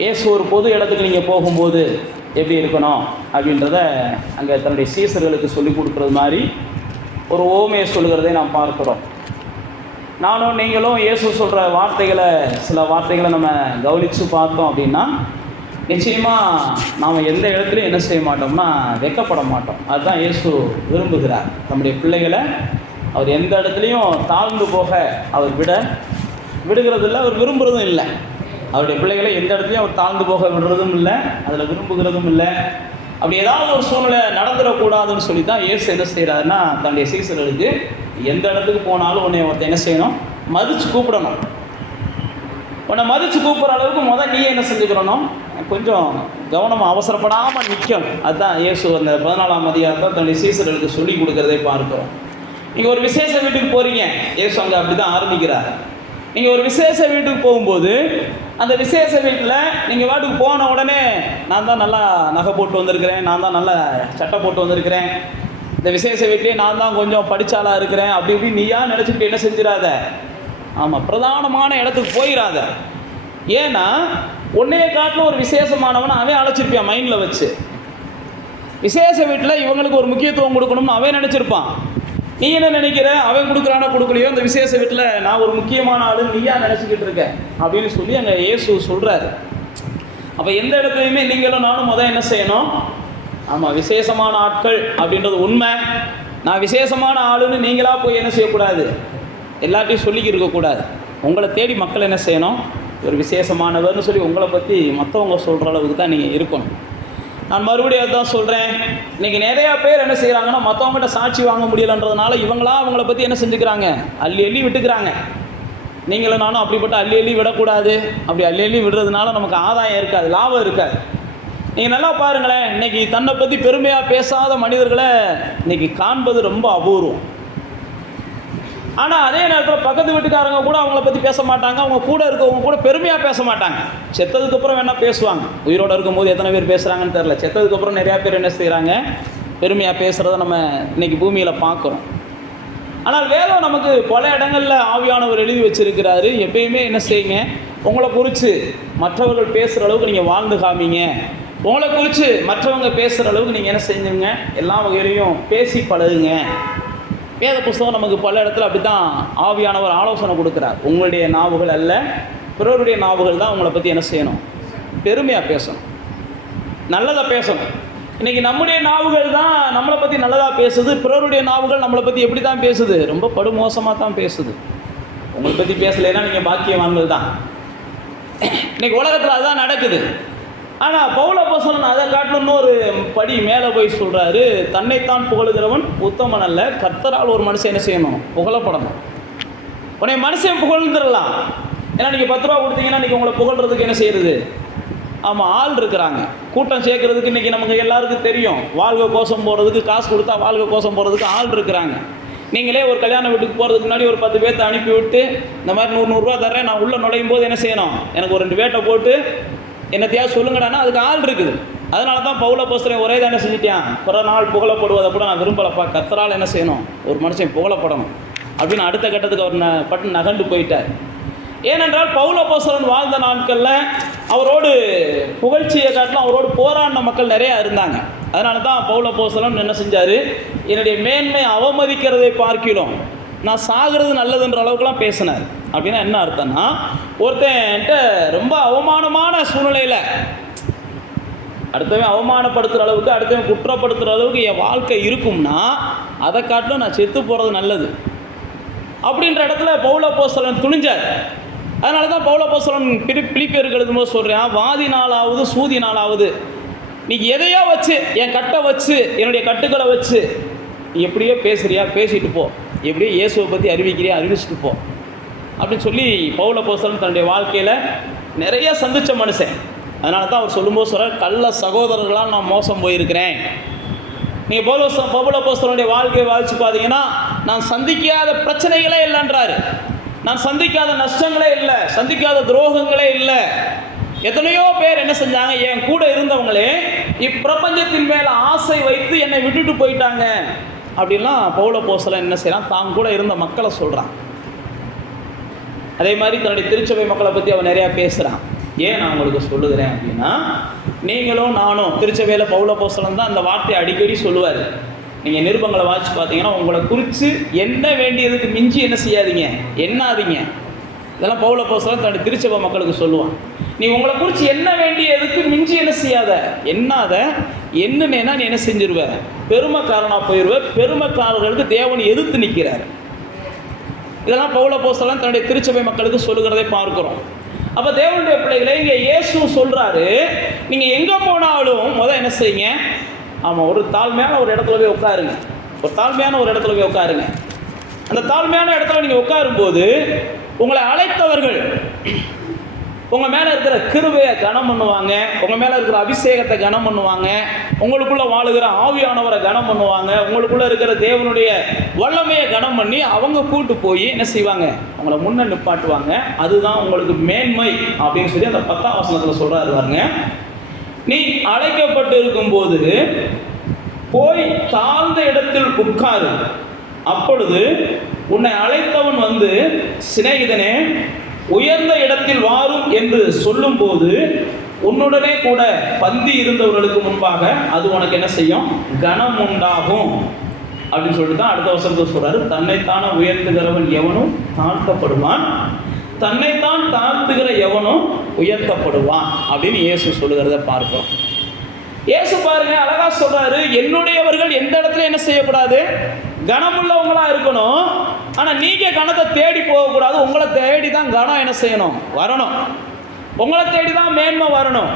இயேசு ஒரு பொது இடத்துக்கு நீங்கள் போகும்போது எப்படி இருக்கணும் அப்படின்றத அங்கே தன்னுடைய சீசர்களுக்கு சொல்லிக் கொடுக்குறது மாதிரி ஒரு ஓமையை சொல்லுகிறதை நாம் பார்க்குறோம். நானும் நீங்களும் இயேசு சொல்கிற வார்த்தைகளை, சில வார்த்தைகளை நம்ம கவனித்து பார்த்தோம் அப்படின்னா நிச்சயமாக நாம் எந்த இடத்துலையும் என்ன செய்ய மாட்டோம்னா வெட்கப்பட மாட்டோம். அதுதான் இயேசு விரும்புகிறார். நம்முடைய பிள்ளைகளை அவர் எந்த இடத்துலையும் தாழ்ந்து போக அவர் விடுகிறதில்லை, அவர் விரும்புகிறதும் இல்லை. அவருடைய பிள்ளைகளை எந்த இடத்துலையும் அவர் தாழ்ந்து போக விடுறதும் இல்லை, அதில் விரும்புகிறதும் இல்லை. அப்படி ஏதாவது ஒரு சூழ்நிலை நடந்துடக்கூடாதுன்னு சொல்லி தான் இயேசு என்ன செய்கிறாருன்னா தன்னுடைய சீசர்களுக்கு எந்த இடத்துக்கு போனாலும் உன்னை ஒருத்தர் என்ன செய்யணும், மதித்து கூப்பிடணும். உன்னை மதித்து கூப்பிட்ற அளவுக்கு நீ என்ன செஞ்சுக்கிறணும், கொஞ்சம் கவனமாக அவசரப்படாமல் நிற்கணும். அதுதான் இயேசு அந்த 14ஆம் அதிகாரத்தை தன்னுடைய சீசர்களுக்கு சொல்லி கொடுக்குறதை பார்க்கிறோம். நீங்கள் ஒரு விசேஷ வீட்டுக்கு போகிறீங்க, இயேசு அங்கே அப்படி தான் ஆரம்பிக்கிறார். நீங்கள் ஒரு விசேஷ வீட்டுக்கு போகும்போது அந்த விசேஷ வீட்டில் நீங்கள் வாட்டுக்கு போன உடனே நான் தான் நல்லா நகை போட்டு வந்திருக்கிறேன், நான் தான் நல்லா சட்டை போட்டு வந்திருக்கிறேன், இந்த விசேஷ வீட்லேயே நான் தான் கொஞ்சம் படித்தாளாக இருக்கிறேன் அப்படி இப்படி நீயா நினச்சிக்கிட்டு என்ன செஞ்சிடாத. ஆமாம், பிரதானமான இடத்துக்கு போயிடாத. ஏன்னா உன்னையே காட்டிலும் ஒரு விசேஷமானவனை அவன் அழைச்சிருப்பான் மைண்டில் வச்சு. விசேஷ வீட்டில் இவங்களுக்கு ஒரு முக்கியத்துவம் கொடுக்கணும்னு அவன் நினச்சிருப்பான். நீ என்ன நினைக்கிற, அவன் கொடுக்குறானா கொடுக்கலையோ, இந்த விசேஷ வீட்டில் நான் ஒரு முக்கியமான ஆளு நீயா நினச்சிக்கிட்டு இருக்க அப்படின்னு சொல்லி அங்கே இயேசு சொல்கிறாரு. அப்போ எந்த இடத்துலையுமே நீங்களும் நானும் என்ன செய்யணும், ஆமாம் விசேஷமான ஆட்கள் அப்படின்றது உண்மை. நான் விசேஷமான ஆளுன்னு நீங்களாக போய் என்ன செய்யக்கூடாது, எல்லாத்தையும் சொல்லிக்கி இருக்கக்கூடாது. உங்களை தேடி மக்கள் என்ன செய்யணும், ஒரு விசேஷமானவர்னு சொல்லி உங்களை பற்றி மற்றவங்க சொல்கிற அளவுக்கு தான் நீங்கள் இருக்கணும். நான் மறுபடியும் அதுதான் சொல்கிறேன். இன்றைக்கி நிறையா பேர் என்ன செய்கிறாங்கன்னா மற்றவங்ககிட்ட சாட்சி வாங்க முடியலைன்றதுனால இவங்களாம் அவங்கள பற்றி என்ன செஞ்சுக்கிறாங்க, அள்ளி விட்டுக்கிறாங்க. நீங்களும் நானும் அப்படிப்பட்ட அள்ளி விடக்கூடாது. அப்படி அள்ளி விடுறதுனால நமக்கு ஆதாயம் இருக்காது, லாபம் இருக்காது. நீங்கள் நல்லா பாருங்களேன், இன்றைக்கி தன்னை பற்றி பெருமையாக பேசாத மனிதர்களை இன்றைக்கி காண்பது ரொம்ப அபூர்வம். ஆனால் அதே நேரத்தில் பக்கத்து வீட்டுக்காரங்க கூட அவங்கள பற்றி பேச மாட்டாங்க, அவங்க கூட இருக்கவங்க கூட பெருமையாக பேச மாட்டாங்க. செத்ததுக்கப்புறம் வேணால் பேசுவாங்க, உயிரோடு இருக்கும்போது எத்தனை பேர் பேசுகிறாங்கன்னு தெரில. செத்ததுக்கப்புறம் நிறையா பேர் என்ன செய்கிறாங்க, பெருமையாக பேசுகிறத நம்ம இன்றைக்கி பூமியில் பார்க்குறோம். ஆனால் வேதம் நமக்கு பல இடங்களில் ஆவியானவர் எழுதி வச்சிருக்கிறாரு. எப்பயுமே என்ன செய்யுங்க, உங்களை குறித்து மற்றவர்கள் பேசுகிற அளவுக்கு நீங்கள் வாழ்ந்து காமிங்க. உங்களை குறித்து மற்றவங்க பேசுகிற அளவுக்கு நீங்கள் என்ன செஞ்சுங்க, எல்லா வகையிலையும் பேசி பழகுங்க. வேத புஸ்தகம் நமக்கு பல இடத்துல அப்படி தான் ஆவியானவர் ஆலோசனை கொடுக்குறார். உங்களுடைய நாவுகள் அல்ல, பிறருடைய நாவுகள் தான் உங்களை பற்றி என்ன செய்யணும், பெருமையாக பேசணும், நல்லதாக பேசணும். இன்றைக்கி நம்முடைய நாவுகள் தான் நம்மளை பற்றி நல்லதாக பேசுது, பிறருடைய நாவுகள் நம்மளை பற்றி எப்படி தான் பேசுது, ரொம்ப படுமோசமாக தான் பேசுது. உங்களை பற்றி பேசலைன்னா நீங்கள் பாக்கியவான்கள் தான். இன்றைக்கி உலகத்தில் அதுதான் நடக்குது. ஆனால் பவுல் அப்போஸ்தலன் அதை காட்டிலும் இன்னொரு படி மேலே போய் சொல்கிறாரு, தன்னைத்தான் புகழுகிறவன் உத்தமன் அல்ல, கர்த்தரால் ஒரு மனுஷன் என்ன செய்யணும், புகழப்படணும். உன்னை மனுஷன் புகழ்ந்துடலாம். ஏன்னா நீங்கள் 10 ரூபா கொடுத்தீங்கன்னா இன்றைக்கி உங்களை புகழ்கிறதுக்கு என்ன செய்கிறது, ஆமாம் ஆள் இருக்கிறாங்க. கூட்டம் சேர்க்கறதுக்கு இன்றைக்கி நமக்கு எல்லாருக்கும் தெரியும், வாழ்க கோஷம் போகிறதுக்கு காசு கொடுத்தா வாழ்க கோஷம் போகிறதுக்கு ஆள் இருக்கிறாங்க. நீங்களே ஒரு கல்யாண வீட்டுக்கு போகிறதுக்கு முன்னாடி ஒரு 10 பேர்த்தை அனுப்பிவிட்டு இந்த மாதிரி 100 ரூபா தர்றேன், நான் உள்ளே நுழையும் போது என்ன செய்யணும், எனக்கு ஒரு 2 வேட்டை போட்டு என்னத்தையாவது சொல்லுங்கடானா அதுக்கு ஆள் இருக்குது. அதனால தான் பவுல் அப்போஸ்தலன் ஒரே தான் என்ன செஞ்சிட்டான், பிற நாள் புகழப்படுவதை கூட நான் விரும்பலப்பா, கர்த்தரால் என்ன செய்யணும், ஒரு மனுஷன் புகழப்படணும் அப்படின்னு அடுத்த கட்டத்துக்கு அவர் பட்டு நகண்டு போயிட்டார். ஏனென்றால் பவுல் அப்போஸ்தலன் வாழ்ந்த நாட்களில் அவரோடு புகழ்ச்சியை காட்டிலும் அவரோடு போராடின மக்கள் நிறையா இருந்தாங்க. அதனால தான் பவுல் அப்போஸ்தலன் என்ன செஞ்சார், என்னுடைய மேன்மை அவமதிக்கிறதை பார்க்கிறோம், நான் சாகிறது நல்லதுன்ற அளவுக்குலாம் பேசினார். அப்படின்னா என்ன அர்த்தம்னா, ஒருத்தன்ட்ட ரொம்ப அவமானமான சூழ்நிலையில் அடுத்தவன் அவமானப்படுத்துகிற அளவுக்கு, அடுத்தவன் குற்றப்படுத்துகிற அளவுக்கு என் வாழ்க்கை இருக்கும்னா அதை காட்டிலும் நான் செத்து போகிறது நல்லது அப்படின்ற இடத்துல பவுல் அப்போஸ்தலன் துணிஞ்சார். அதனால தான் பவுல் அப்போஸ்தலன் பிலிப்பியருக்கு எழுதும்போது சொல்கிறேன், வாதி நாளாவது சூதி நாளாவது நீ எதையோ வச்சு, என் கட்டை வச்சு, என்னுடைய கட்டுக்களை வச்சு நீ எப்படியோ பேசுகிறியா பேசிட்டு போ, எப்படியோ இயேசுவை பற்றி அறிவிக்கிறியா அறிவிச்சுட்டு போ அப்படின்னு சொல்லி பவுல் அப்போஸ்தலன் தன்னுடைய வாழ்க்கையில் நிறைய சந்தித்த மனுஷன். அதனால தான் அவர் சொல்லும்போது சொல்கிறார், கள்ள சகோதரர்களால் நான் மோசம் போயிருக்கிறேன். நீங்கள் பவுல் அப்போஸ்தலனுடைய வாழ்க்கையை வாழ்த்து பார்த்தீங்கன்னா, நான் சந்திக்காத பிரச்சனைகளே இல்லைன்றாரு, நான் சந்திக்காத நஷ்டங்களே இல்லை, சந்திக்காத துரோகங்களே இல்லை. எத்தனையோ பேர் என்ன செஞ்சாங்க, என் கூட இருந்தவங்களே இப்பிரபஞ்சத்தின் மேலே ஆசை வைத்து என்னை விட்டுட்டு போயிட்டாங்க அப்படின்லாம் பவுல் அப்போஸ்தலன் என்ன செய்யலாம், தான் கூட இருந்த மக்களை சொல்கிறான். அதே மாதிரி தன்னுடைய திருச்சபை மக்களை பற்றி அவன் நிறையா பேசுகிறான். ஏன் நான் உங்களுக்கு சொல்லுகிறேன் அப்படின்னா, நீங்களும் நானும் திருச்சபையில் பவுல் அப்போஸ்தலன் தான் அந்த வார்த்தையை அடிக்கடி சொல்லுவார். நீங்கள் நிருபங்களை வாசித்து பார்த்தீங்கன்னா, உங்களை குறித்து என்ன வேண்டியதுக்கு மிஞ்சி என்ன செய்யாதீங்க, எண்ணாதீங்க. இதெல்லாம் பவுல் அப்போஸ்தலன் தன்னுடைய திருச்சபை மக்களுக்கு சொல்லுவான். நீ உங்களை குறித்து என்ன வேண்டியதுக்கு மிஞ்சி என்ன செய்யாத, எண்ணாத. என்னன்னா நீ என்ன செஞ்சிருவ, பெருமைக்காரனாக போயிடுவ. பெருமைக்காரர்களுக்கு தேவன் எதிர்த்து நிற்கிறார். இதெல்லாம் பவுல் அப்போஸ்தலன் தன்னுடைய திருச்சபை மக்களுக்கு சொல்லுகிறதை பார்க்கிறோம். அப்போ தேவனுடைய பிள்ளைகளை இங்கே இயேசு சொல்கிறாரு, நீங்கள் எங்கே போனாலும் என்ன செய்யுங்க, ஆமாம், ஒரு தாழ்மையான ஒரு இடத்துல போய் உட்காருங்க. ஒரு தாழ்மையான ஒரு இடத்துல போய் உட்காருங்க. அந்த தாழ்மையான இடத்துல நீங்கள் உட்காரும்போது உங்களை அழைத்தவர்கள் உங்கள் மேலே இருக்கிற கிருபையை கனம் பண்ணுவாங்க, உங்கள் மேலே இருக்கிற அபிஷேகத்தை கனம் பண்ணுவாங்க, உங்களுக்குள்ளே வாழுகிற ஆவியானவரை கனம் பண்ணுவாங்க, உங்களுக்குள்ளே இருக்கிற தேவனுடைய வல்லமையை கனம் பண்ணி அவங்க கூட்டு போய் என்ன செய்வாங்க, உங்களை முன்ன நிப்பாட்டுவாங்க. அதுதான் உங்களுக்கு மேன்மை அப்படின்னு சொல்லி அந்த 10ஆம் வசனத்தில் சொல்கிறாரு பாருங்க. நீ அழைக்கப்பட்டு இருக்கும்போது போய் தாழ்ந்த இடத்தில் உட்காரு. அப்பொழுது உன்னை அழைத்தவன் வந்து, சிநேகிதனே உயர்ந்த இடத்தில் வாரும் என்று சொல்லும்போது உன்னுடனே கூட பந்தி இருந்தவர்களுக்கு முன்பாக அது உனக்கு என்ன செய்யும், கனம் உண்டாகும் அப்படின்னு சொல்லிட்டு தான் அடுத்த வசனத்தை சொல்றாரு. தன்னைத்தான உயர்த்துகிறவன் எவனும் தாழ்த்தப்படுவான், தன்னைத்தான் தாழ்த்துகிற எவனும் உயர்த்தப்படுவான் அப்படின்னு இயேசு சொல்லுகிறத பார்க்கிறோம். இயேசு பாருங்க அழகா சொல்றாரு, என்னுடையவர்கள் எந்த இடத்துல என்ன செய்யக்கூடாது, கனமுள்ளவங்களா இருக்கணும். ஆனா நீங்க கனத்தை தேடி போகக்கூடாது. உங்களை தேடி தான் கனம் என்ன செய்யணும், வரணும். உங்களை தேடி தான் மேன்மை வரணும்.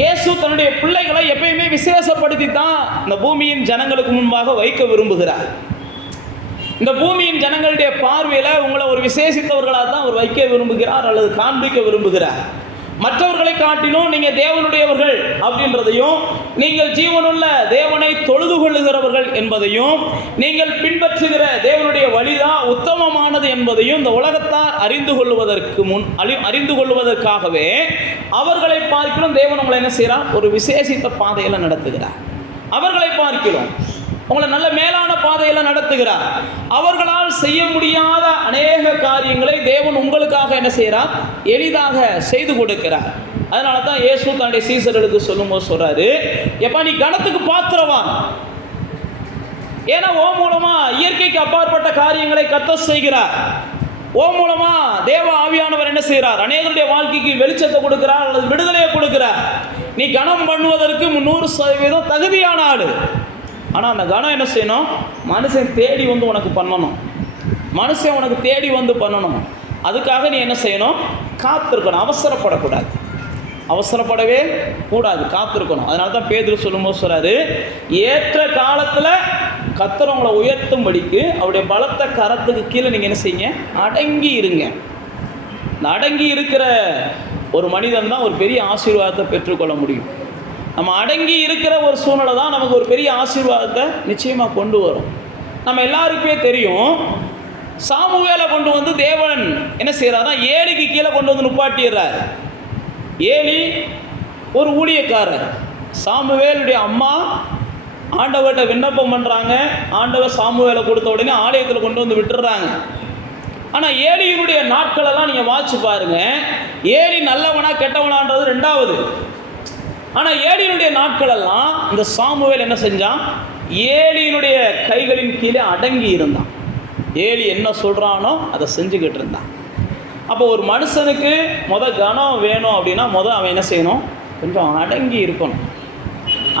இயேசு தன்னுடைய பிள்ளைகளை எப்பயுமே விசேஷப்படுத்தி தான் இந்த பூமியின் ஜனங்களுக்கு முன்பாக வைக்க விரும்புகிறார். இந்த பூமியின் ஜனங்களுடைய பார்வையில உங்களை ஒரு விசேஷித்தவர்களாக தான் அவர் வைக்க விரும்புகிறார் அல்லது காண்பிக்க விரும்புகிறார். மற்றவர்களை காட்டிலும் நீங்கள் தேவனுடையவர்கள் அப்படின்றதையும், நீங்கள் ஜீவனுள்ள தேவனை தொழுது கொள்ளுகிறவர்கள் என்பதையும், நீங்கள் பின்பற்றுகிற தேவனுடைய வழிதான் உத்தமமானது என்பதையும் இந்த உலகத்தார் அறிந்து கொள்வதற்காகவே அவர்களை பார்க்கிறோம். தேவன் உங்களை என்ன செய்கிறார், ஒரு விசேஷித்த பாதையில் நடத்துகிறார். அவர்களை பார்க்கிறோம், உங்களை நல்ல மேலான பாதையில் நடத்துகிறார். அவர்களால் செய்ய முடியாத அநேக காரியங்களை தேவன் உங்களுக்காக என்ன செய்கிறார், எளிதாக செய்து கொடுக்கிறார். அதனால தான் இயேசு தன்னுடைய சீசர்களுக்கு சொல்லும்போது சொல்றாரு, எப்பா நீ கனத்துக்கு பாத்திரவான். ஏன்னா ஓ மூலமா இயற்கைக்கு அப்பாற்பட்ட காரியங்களை கர்த்தர் செய்கிறார். ஓ மூலமா தேவ ஆவியானவர் என்ன செய்கிறார், அநேகருடைய வாழ்க்கைக்கு வெளிச்சத்தை கொடுக்கிறார் அல்லது விடுதலையை கொடுக்கிறார். நீ கனம் பண்ணுவதற்கு 100% தகுதியான ஆளு. ஆனால் அந்த கனம் என்ன செய்யணும், மனுஷன் தேடி வந்து உனக்கு பண்ணணும். மனுஷன் உனக்கு தேடி வந்து பண்ணணும். அதுக்காக நீ என்ன செய்யணும், காத்திருக்கணும். அவசரப்படக்கூடாது, அவசரப்படவே கூடாது, காத்திருக்கணும். அதனால தான் பேதுரு சொல்லும்போது சொல்றாரு, ஏற்ற காலத்தில் கர்த்தர் உங்களை உயர்த்தும்படிக்கு அவருடைய பலத்த கரத்துக்கு கீழே நீங்கள் என்ன செய்யுங்க, அடங்கி இருங்க. இந்த அடங்கி இருக்கிற ஒரு மனிதன் தான் ஒரு பெரிய ஆசீர்வாதத்தை பெற்றுக்கொள்ள முடியும். நம்ம அடங்கி இருக்கிற ஒரு சூழ்நிலை தான் நமக்கு ஒரு பெரிய ஆசீர்வாதத்தை நிச்சயமாக கொண்டு வரும். நம்ம எல்லாருக்குமே தெரியும், சாமுவேலை கொண்டு வந்து தேவன் என்ன செய்கிறாருன்னா ஏலிக்கு கீழே கொண்டு வந்து நிப்பாட்டிடுறார். ஏலி ஒரு ஊழியக்காரர். சாமுவேலுடைய அம்மா ஆண்டவர்கிட்ட விண்ணப்பம் பண்ணுறாங்க. ஆண்டவர் சாமுவேலை கொடுத்த உடனே ஆலயத்தில் கொண்டு வந்து விட்டுறாங்க. ஆனால் ஏலியினுடைய நாட்களெல்லாம் நீங்கள் வாசிச்சு பாருங்க, ஏலி நல்லவனா கெட்டவனான்றது ரெண்டாவது. ஆனால் ஏலியினுடைய நாட்களெல்லாம் இந்த சாமுவேல் என்ன செஞ்சான், ஏலியினுடைய கைகளின் கீழே அடங்கி இருந்தான். ஏலி என்ன சொல்கிறானோ அதை செஞ்சுக்கிட்டு இருந்தான். அப்போ ஒரு மனுஷனுக்கு கனம் வேணும் அப்படின்னா அவன் என்ன செய்யணும், கொஞ்சம் அடங்கி இருக்கணும்.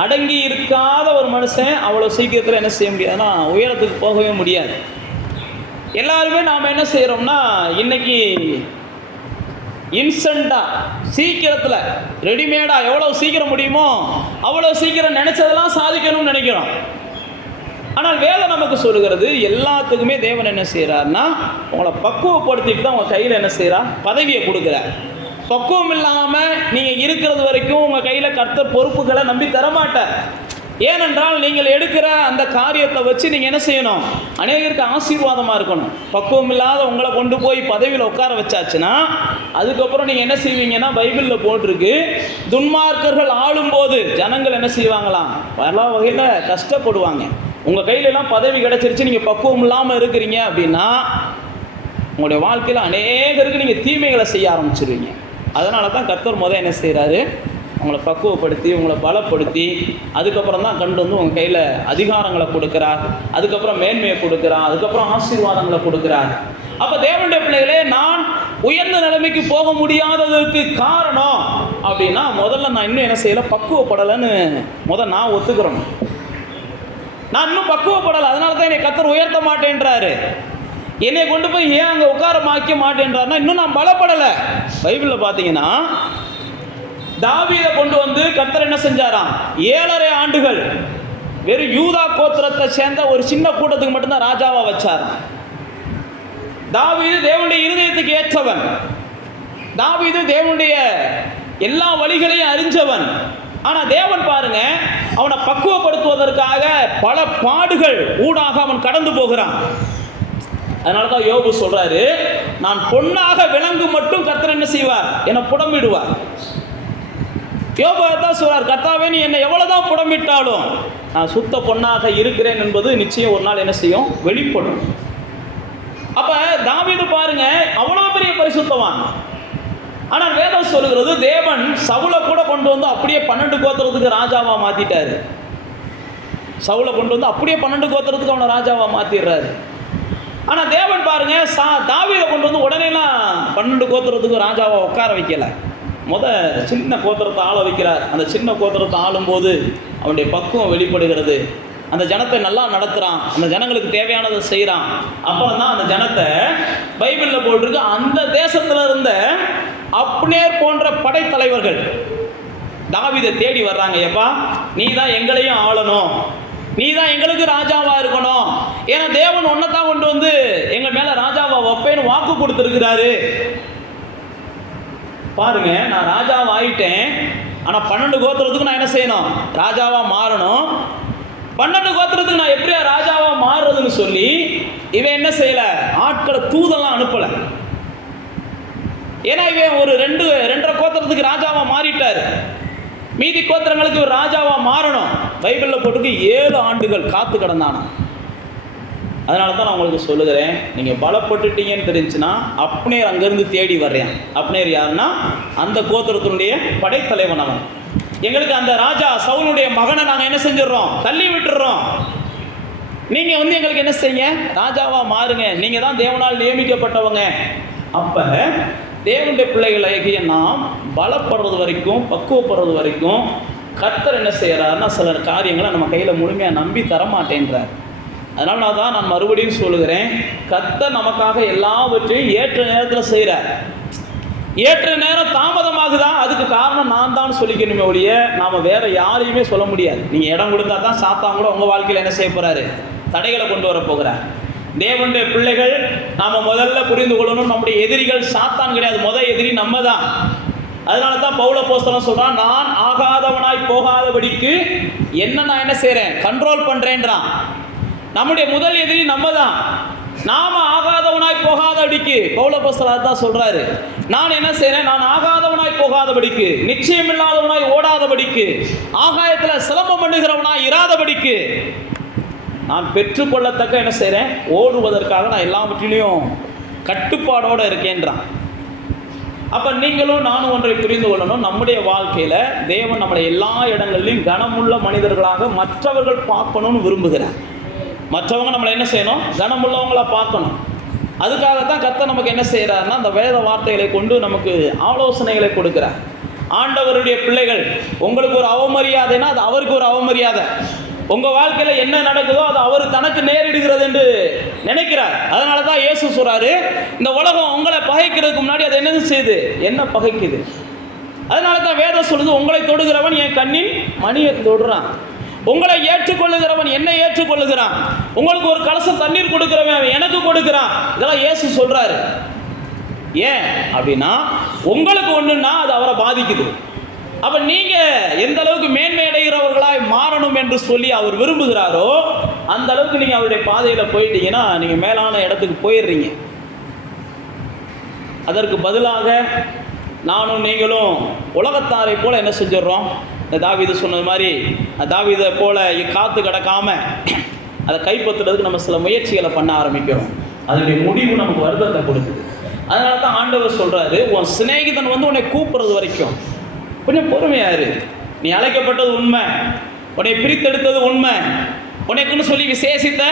அடங்கி இருக்காத ஒரு மனுஷன் அவ்வளோ சீக்கிரத்தில் என்ன செய்ய முடியாதுன்னா உயரத்துக்கு போகவே முடியாது. எல்லாருமே நாம் என்ன செய்கிறோம்னா இன்னைக்கு இன்ஸ்டண்ட்டாக சீக்கிரத்தில் ரெடிமேடாக எவ்வளோ சீக்கிரம் முடியுமோ அவ்வளோ சீக்கிரம் நினச்சதெல்லாம் சாதிக்கணும்னு நினைக்கிறோம். ஆனால் வேதம் நமக்கு சொல்லுகிறது, எல்லாத்துக்குமே தேவன் என்ன செய்கிறார்னா உங்களை பக்குவப்படுத்திட்டு தான் உங்கள் கையில் என்ன செய்கிறார், பதவியை கொடுக்குறார். பக்குவம் இல்லாமல் நீங்கள் இருக்கிறது வரைக்கும் உங்கள் கையில் கர்த்தர் பொறுப்புகளை நம்பி தரமாட்டார். ஏனென்றால் நீங்கள் எடுக்கிற அந்த காரியத்தை வச்சு நீங்கள் என்ன செய்யணும், அநேகருக்கு ஆசீர்வாதமாக இருக்கணும். பக்குவம் இல்லாத உங்களை கொண்டு போய் பதவியில் உட்கார வச்சாச்சுன்னா அதுக்கப்புறம் நீங்கள் என்ன செய்வீங்கன்னா, பைபிளில் போட்டிருக்கு, துன்மார்க்கர்கள் ஆளும்போது ஜனங்கள் என்ன செய்வாங்களாம், பல வகையில் கஷ்டப்படுவாங்க. உங்கள் கையிலெல்லாம் பதவி கிடச்சிருச்சு, நீங்கள் பக்குவம் இல்லாமல் இருக்கிறீங்க அப்படின்னா உங்களுடைய வாழ்க்கையில் அநேகருக்கு நீங்கள் தீமைகளை செய்ய ஆரம்பிச்சிருவீங்க. அதனால தான் கர்த்தர் என்ன செய்கிறாரு, உங்களை பக்குவப்படுத்தி உங்களை பலப்படுத்தி அதுக்கப்புறம் தான் கண்டு வந்து உங்கள் கையில் அதிகாரங்களை கொடுக்குறார், அதுக்கப்புறம் மேன்மையை கொடுக்குறார், அதுக்கப்புறம் ஆசீர்வாதங்களை கொடுக்குறார். அப்போ தேவனுடைய பிள்ளைகளே, நான் உயர்ந்த நிலைமைக்கு போக முடியாததற்கு காரணம் அப்படின்னா முதல்ல நான் இன்னும் என்ன செய்யலை, பக்குவப்படலைன்னு நான் ஒத்துக்கிறேன். நான் இன்னும் பக்குவப்படலை, அதனால தான் என்னை கர்த்தர் உயர்த்த மாட்டேன்றாரு. என்னை கொண்டு போய் ஏன் அங்கே உட்கார மாட்டேன்றாருன்னா இன்னும் நான் பலப்படலை. பைபிளில் பார்த்தீங்கன்னா தாவீதை கொண்டு வந்து கர்த்தர் என்ன செஞ்சாராம், 7.5 ஆண்டுகள் வெறும் யூதா கோத்திரத்தை சேர்ந்த ஒரு சின்ன கூட்டத்துக்கு மட்டும்தான் ராஜாவா வச்சார். தாவீது தேவனுடைய இருதயத்துக்கு ஏற்றவன், தாவீது தேவனுடைய எல்லா வழிகளையும் அறிஞ்சவன். ஆனா தேவன் பாருங்க, அவனை பக்குவப்படுத்துவதற்காக பல பாடுகள் ஊடாக அவன் கடந்து போகிறான். அதனாலதான் யோபு சொல்றாரு, நான் பொன்னாக விலங்கு மட்டும் கர்த்தர் என்ன செய்வார், என்னை புடமிடுவார். யோபு தான் சொல்றார், கர்த்தாவே நீ என்னை எவ்வளவுதான் புடமிட்டாலும் நான் சுத்த பொன்னாக இருக்கிறேன் என்பது நிச்சயம் ஒரு நாள் என்ன செய்யும், வெளிப்படும். அப்ப தாவீது பாருங்க, அவ்வளவு பெரிய பரிசுத்தவான். ஆனால் வேதம் சொல்லுகிறது, தேவன் சவுலை கூட கொண்டு வந்து அப்படியே 12 கோத்திரத்துக்கு ராஜாவா மாத்திட்டாரு. சவுலை கொண்டு வந்து அப்படியே 12 கோத்திரத்துக்கு அவனை ராஜாவா மாத்திடுறாரு. ஆனா தேவன் பாருங்க, தாவீதை கொண்டு வந்து உடனேலாம் 12 கோத்திரத்துக்கு ராஜாவா உட்கார வைக்கல. சின்ன கோத்திரத்தை ஆள வைக்கிறார். அந்த சின்ன கோத்திரத்தை ஆளும்போது அவனுடைய பக்குவம் வெளிப்படுகிறது. அந்த ஜனத்தை நல்லா நடத்துகிறான், அந்த ஜனங்களுக்கு தேவையானதை செய்கிறான். அப்புறம் தான் அந்த ஜனத்தை பைபிளில் போட்டிருக்கு, அந்த தேசத்தில் இருந்த அப்னேர் போன்ற படைத்தலைவர்கள் தாவீதை தேடி வர்றாங்க. ஏப்பா, நீ தான் எங்களையும் ஆளணும், நீ தான் எங்களுக்கு ராஜாவா இருக்கணும், ஏன்னா தேவன் ஒன்றை தான் கொண்டு வந்து எங்கள் மேலே ராஜாவா வைப்பேன்னு வாக்கு கொடுத்துருக்கிறாரு. பாருங்க, நான் ராஜாவா ஆயிட்டேன், ஆனால் 12 கோத்திரத்துக்கு நான் என்ன செய்யணும், ராஜாவா மாறணும். 12 கோத்திரத்துக்கு நான் எப்படியா ராஜாவா மாறுறதுன்னு சொல்லி இவன் என்ன செய்யல, ஆட்களை தூதெல்லாம் அனுப்பல. ஏன்னா இவன் ஒரு 2.5 கோத்திரத்துக்கு ராஜாவா மாறிட்டாரு, மீதி கோத்திரங்களுக்கு ஒரு ராஜாவா மாறணும். பைபிளில் போட்டுக்கு 7 ஆண்டுகள் காத்து கிடந்தானா. அதனால தான் நான் உங்களுக்கு சொல்லுகிறேன், நீங்கள் பலப்பட்டுட்டீங்கன்னு தெரிஞ்சுன்னா அப்னேர் அங்கேருந்து தேடி வர்றேன். அப்னேர் யாருன்னா அந்த கோத்திரத்தினுடைய படைத்தலைவன். அவன் எங்களுக்கு அந்த ராஜா சவுலுடைய மகனை நாங்கள் என்ன செஞ்சிடறோம், தள்ளி விட்டுறோம். நீங்கள் வந்து எங்களுக்கு என்ன செய்யுங்க, ராஜாவா மாறுங்க, நீங்கள் தான் தேவனால் நியமிக்கப்பட்டவங்க. அப்போ தேவனுடைய பிள்ளைகளாகிய நாம் பலப்படுறது வரைக்கும், பக்குவப்படுறது வரைக்கும் கர்த்தர் என்ன செய்கிறாருன்னா சில காரியங்களை நம்ம கையில் முழுமையாக நம்பி தரமாட்டேன்றார். அதனால தான் நான் மறுபடியும் சொல்லுகிறேன், கர்த்தர் நமக்காக எல்லாவற்றையும் ஏற்ற நேரத்தில் செய்கிறார். ஏற்ற நேரம் தாமதமாகுதா, அதுக்கு காரணம் நான் தான் சொல்லிக்கணுமே ஒழிய நாம் வேற யாரையுமே சொல்ல முடியாது. நீங்கள் இடம் கொடுத்தா தான் சாத்தான் கூட உங்கள் வாழ்க்கையில் என்ன செய்ய போகிறாரு, தடைகளை கொண்டு வர போகிறார். தேவனுடைய பிள்ளைகள் நாம் முதல்ல புரிந்து கொள்ளணும், நம்முடைய எதிரிகள் சாத்தான் கிடையாது, எதிரி நம்ம தான். அதனால தான் பவுல் அப்போஸ்தலன் சொல்கிறான், நான் ஆகாதவனாய் போகாதபடிக்கு நான் என்ன செய்கிறேன், கண்ட்ரோல் பண்ணுறேன்றான். நம்முடைய முதல் எதிரி நம்ம தான். நாம ஆகாதவனாய் போகாதபடிக்கு பவுல் அப்போஸ்தலன் தான் சொல்றாரு, நான் என்ன செய்றேன், நான் ஆகாதவனாய் போகாதபடிக்கு, நிச்சயம் இல்லாதவனாய் ஓடாதபடிக்கு, ஆகாயத்தில் சிலம்பம் பண்ணுகிறவனாய் இராதபடிக்கு நான் பெற்றுக்கொள்ளத்தக்க என்ன செய்றேன், ஓடுவதற்காக நான் எல்லாவற்றிலையும் கட்டுப்பாடோடு இருக்கேன்றான். அப்போ நீங்களும் நானும் ஒன்றை புரிந்து கொள்ளணும், நம்முடைய வாழ்க்கையில் தேவன் நம்மளை எல்லா இடங்கள்லையும் கனமுள்ள மனிதர்களாக மற்றவர்கள் பார்க்கணும்னு விரும்புகிறார். மற்றவங்க நம்மளை என்ன செய்யணும், கனமுள்ளவங்களா பார்க்கணும். அதுக்காகத்தான் கர்த்தர் நமக்கு என்ன செய்கிறாருன்னா அந்த வேத வார்த்தைகளை கொண்டு நமக்கு ஆலோசனைகளை கொடுக்கிறார். ஆண்டவருடைய பிள்ளைகள், உங்களுக்கு ஒரு அவமரியாதைன்னா அது அவருக்கு ஒரு அவமரியாதை. உங்கள் வாழ்க்கையில் என்ன நடக்குதோ அது அவர் தனக்கு நேரிடுகிறது என்று நினைக்கிறார். அதனால தான் இயேசு சொல்கிறாரு, இந்த உலகம் உங்களை பகைக்கிறதுக்கு முன்னாடி அது என்னது செய்யுது, என்ன பகைக்குது. அதனால தான் வேதம் சொல்லுது, உங்களை தொடுகிறவன் என் கண்ணின் மணியை தொடுறான், உங்களை ஏற்றுக்கொள்ளுகிறவன் என்னை ஏற்றுக்கொள்ளுகிறான், உங்களுக்கு ஒரு கலசம் தண்ணீர் கொடுக்கிறவன் எனக்கு கொடுக்கிறான். இதெல்லாம் இயேசு சொல்றாரு. ஏன் அப்படின்னா உங்களுக்கு ஒண்ணுன்னா அது அவரை பாதிக்குது. அப்ப நீங்க எந்த அளவுக்கு மேன்மை அடைகிறவர்களாய் மாறணும் என்று சொல்லி அவர் விரும்புகிறாரோ அந்த அளவுக்கு நீங்க அவருடைய பாதையில போயிட்டீங்கன்னா நீங்க மேலான இடத்துக்கு போயிடுறீங்க. அதற்கு பதிலாக நானும் நீங்களும் உலகத்தாரை போல என்ன செஞ்சிடறோம், இந்த தாவீது சொன்னது மாதிரி தாவீதை போல காத்து கிடக்காம அதை கைப்பற்றுறதுக்கு நம்ம சில முயற்சிகளை பண்ண ஆரம்பிக்கிறோம். அதனுடைய முடிவு நமக்கு வருத்தத்தை கொடுக்குது. அதனால தான் ஆண்டவர் சொல்றாரு, உன் சிநேகிதன் வந்து உன்னை கூப்பிடுறது வரைக்கும் கொஞ்சம் பொறுமையாரு. நீ அழைக்கப்பட்டது உண்மை, உன்னை பிரித்தெடுத்தது உண்மை, உனக்குன்னு சொல்லி விசேஷித்த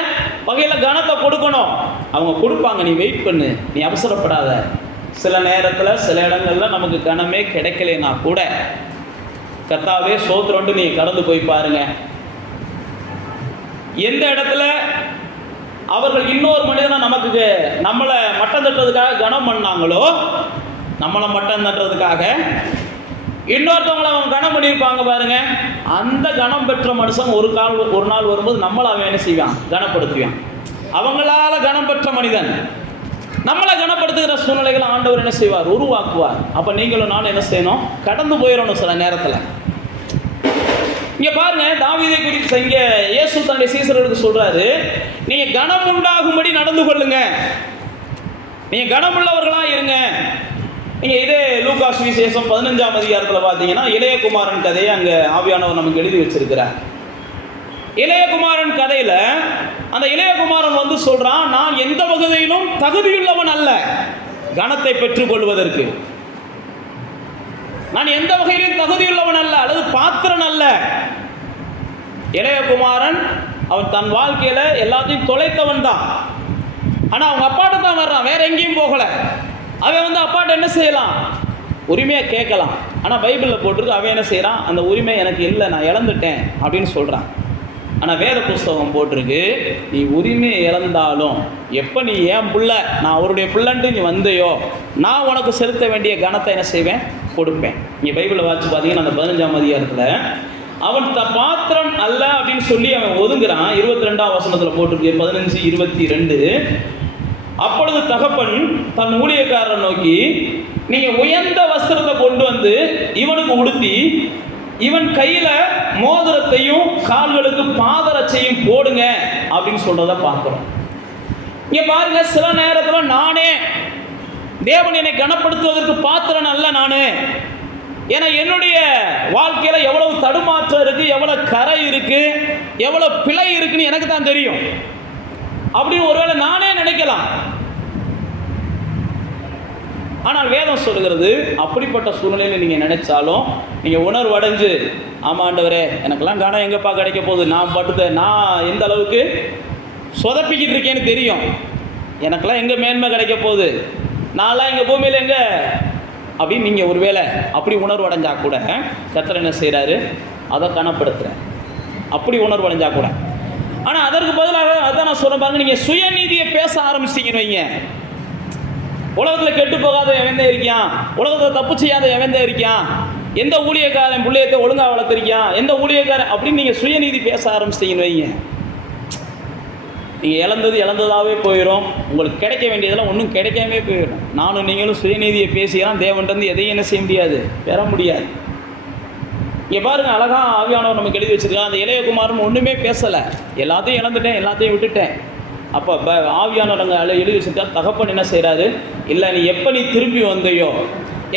வகையில் கனத்தை கொடுக்கணும். அவங்க கொடுப்பாங்க, நீ வெயிட் பண்ணு, நீ அவசரப்படாத. சில நேரத்தில் சில இடங்கள்ல நமக்கு கனமே கிடைக்கலைன்னா கூட கர்த்தாவே ஸ்தோத்திரம்னு நீ கடந்து போய் பாருங்க. எந்த இடத்துல அவர்கள் இன்னொரு மனிதனை நமக்கு நம்மளை மட்டம் தட்டுறதுக்காக கனம் பண்ணாங்களோ, நம்மளை மட்டம் தட்டுறதுக்காக இன்னொருத்தவங்களை அவங்க கனம் பண்ணியிருப்பாங்க பாருங்க, அந்த கனம் பெற்ற மனுஷன் ஒரு நாள் வரும்போது நம்மளை அவன் என்ன செய்வான், கனப்படுத்துவான். அவங்களால கனம் பெற்ற மனிதன் நம்மளை கனப்படுத்துகிற சூழ்நிலைகளை ஆண்டவர் என்ன செய்வார், உருவாக்குவார். அப்போ நீங்களும் நானும் என்ன செய்யணும், கடந்து போயிடணும். சில நேரத்தில் இங்கே பாருங்க, தாவீதை குறித்து இங்கே இயேசு தன்னுடைய சீசர்களுக்கு சொல்றாரு, நீங்க கனம் உண்டாகும்படி நடந்து கொள்ளுங்க, நீங்க கனமுள்ளவர்களா இருங்க. நீங்க இதே லூக்கா சுவிசேஷம் 15ஆம் அதிகாரத்தில் பார்த்தீங்கன்னா இளையகுமாரன் கதையை அங்கே ஆவியானவர் நமக்கு எழுதி வச்சிருக்கிறார். இளையகுமாரன் கதையில அந்த இளையகுமாரன் வந்து சொல்றான், நான் எந்த வகையிலும் தகுதியுள்ளவன் அல்ல கனத்தை பெற்றுக் கொள்வதற்கு. நான் எந்த வகையிலும் தகுதியுள்ளவன் அல்ல, அல்லது பாத்திரன் அல்ல. இளையகுமாரன் அவன் தன் வாழ்க்கையில எல்லாத்தையும் தொலைத்தவன் தான். ஆனா அவங்க அப்பாட்ட தான் வர்றான், வேற எங்கேயும் போகல. அவன் வந்து அப்பாட்ட என்ன செய்யலாம், உரிமையா கேட்கலாம். ஆனா பைபிள்ல போட்டிருக்கு, அவன் என்ன செய்யறான், அந்த உரிமை எனக்கு இல்லை, நான் இழந்துட்டேன் அப்படின்னு சொல்றான். ஆனால் வேத புஸ்தகம் போட்டிருக்கு, நீ உரிமையை இழந்தாலும் எப்போ நீ ஏன் புள்ள, நான் அவருடைய புள்ளன்ட்டு நீ வந்தையோ, நான் உனக்கு செலுத்த வேண்டிய கனத்தை என்ன செய்வேன், கொடுப்பேன். நீங்கள் பைபிளில் வாட்சி பார்த்தீங்கன்னா அந்த 15ஆம் அதிகாரத்தில் அவன் பாத்திரம் அல்ல அப்படின்னு சொல்லி அவன் ஒதுங்குறான். 22ஆம் வசனத்தில் போட்டிருக்கு, 15:22. அப்பொழுது தகப்பன் தன் ஊழியக்காரரை நோக்கி, நீங்கள் உயர்ந்த வஸ்திரத்தை கொண்டு வந்து இவனுக்கு உடுத்தி இவன் கையில மோதிரத்தையும் கால்களுக்கு பாதரட்சையும் போடுங்க அப்படின்னு சொல்றத பார்க்கிறோம். இங்க பாருங்க, சில நேரத்தில் நானே தேவன் என்னை கனப்படுத்துவதற்கு பாத்திரன் அல்ல நானு. ஏன்னா என்னுடைய வாழ்க்கையில எவ்வளவு தடுமாற்றம் இருக்கு, எவ்வளவு கரை இருக்கு, எவ்வளவு பிழை இருக்குன்னு எனக்கு தான் தெரியும் அப்படின்னு ஒருவேளை நானே நினைக்கலாம். ஆனால் வேதம் சொல்லுகிறது, அப்படிப்பட்ட சூழ்நிலையில் நீங்கள் நினைச்சாலும் நீங்கள் உணர்வடைஞ்சு, ஆமாண்டவரே எனக்கெல்லாம் கனம் எங்கப்பா கிடைக்க போகுது, நான் எந்த அளவுக்கு சொதப்பிக்கிட்டு இருக்கேன்னு தெரியும், எனக்கெல்லாம் எங்கே மேன்மை கிடைக்க போகுது, நான்லாம் எங்கள் பூமியில் எங்கே அப்படின்னு நீங்கள் ஒருவேளை அப்படி உணர்வடைஞ்சா கூட கர்த்தர் என்ன செய்கிறாரு, அதை கனப்படுத்துகிறேன். அப்படி உணர்வடைஞ்சா கூட. ஆனால் அதற்கு பதிலாக அதான் நான் சொல்ல பாருங்க, நீங்கள் சுயநீதியை பேச ஆரம்பிச்சிங்கன்னு வைங்க, உலகத்தில் கெட்டு போகாத எவன் தான் இருக்கான், உலகத்தில் தப்பு செய்யாத எவன் தான் இருக்கான், எந்த ஊழியக்காரன் பிள்ளையத்தை ஒழுங்காக வளர்த்துருக்கான், எந்த ஊழியக்காரன் அப்படின்னு நீங்கள் சுயநீதி பேச ஆரம்பிச்சிட்டீங்கன்னு வைங்க, நீங்கள் இழந்ததாகவே போயிடும். உங்களுக்கு கிடைக்க வேண்டியதெல்லாம் ஒன்றும் கிடைக்காமே போயிடும். நானும் நீங்களும் சுயநீதியை பேசிக்கலாம், தேவன்ட்டு எதையும் என்ன செய்ய முடியாது, பெற முடியாது. இங்கே பாருங்க, அழகா ஆவியானவர் நமக்கு எழுதி வச்சிருக்காங்க. அந்த இளையகுமாரன் ஒன்றுமே பேசலை, எல்லாத்தையும் இழந்துட்டேன், எல்லாத்தையும் விட்டுட்டேன். அப்போ ஆவியானவர் அங்கே எழுதி வச்சுட்டா தகப்பன் என்ன செய்கிறாரு, இல்லை நீ எப்போ நீ திரும்பி வந்தையோ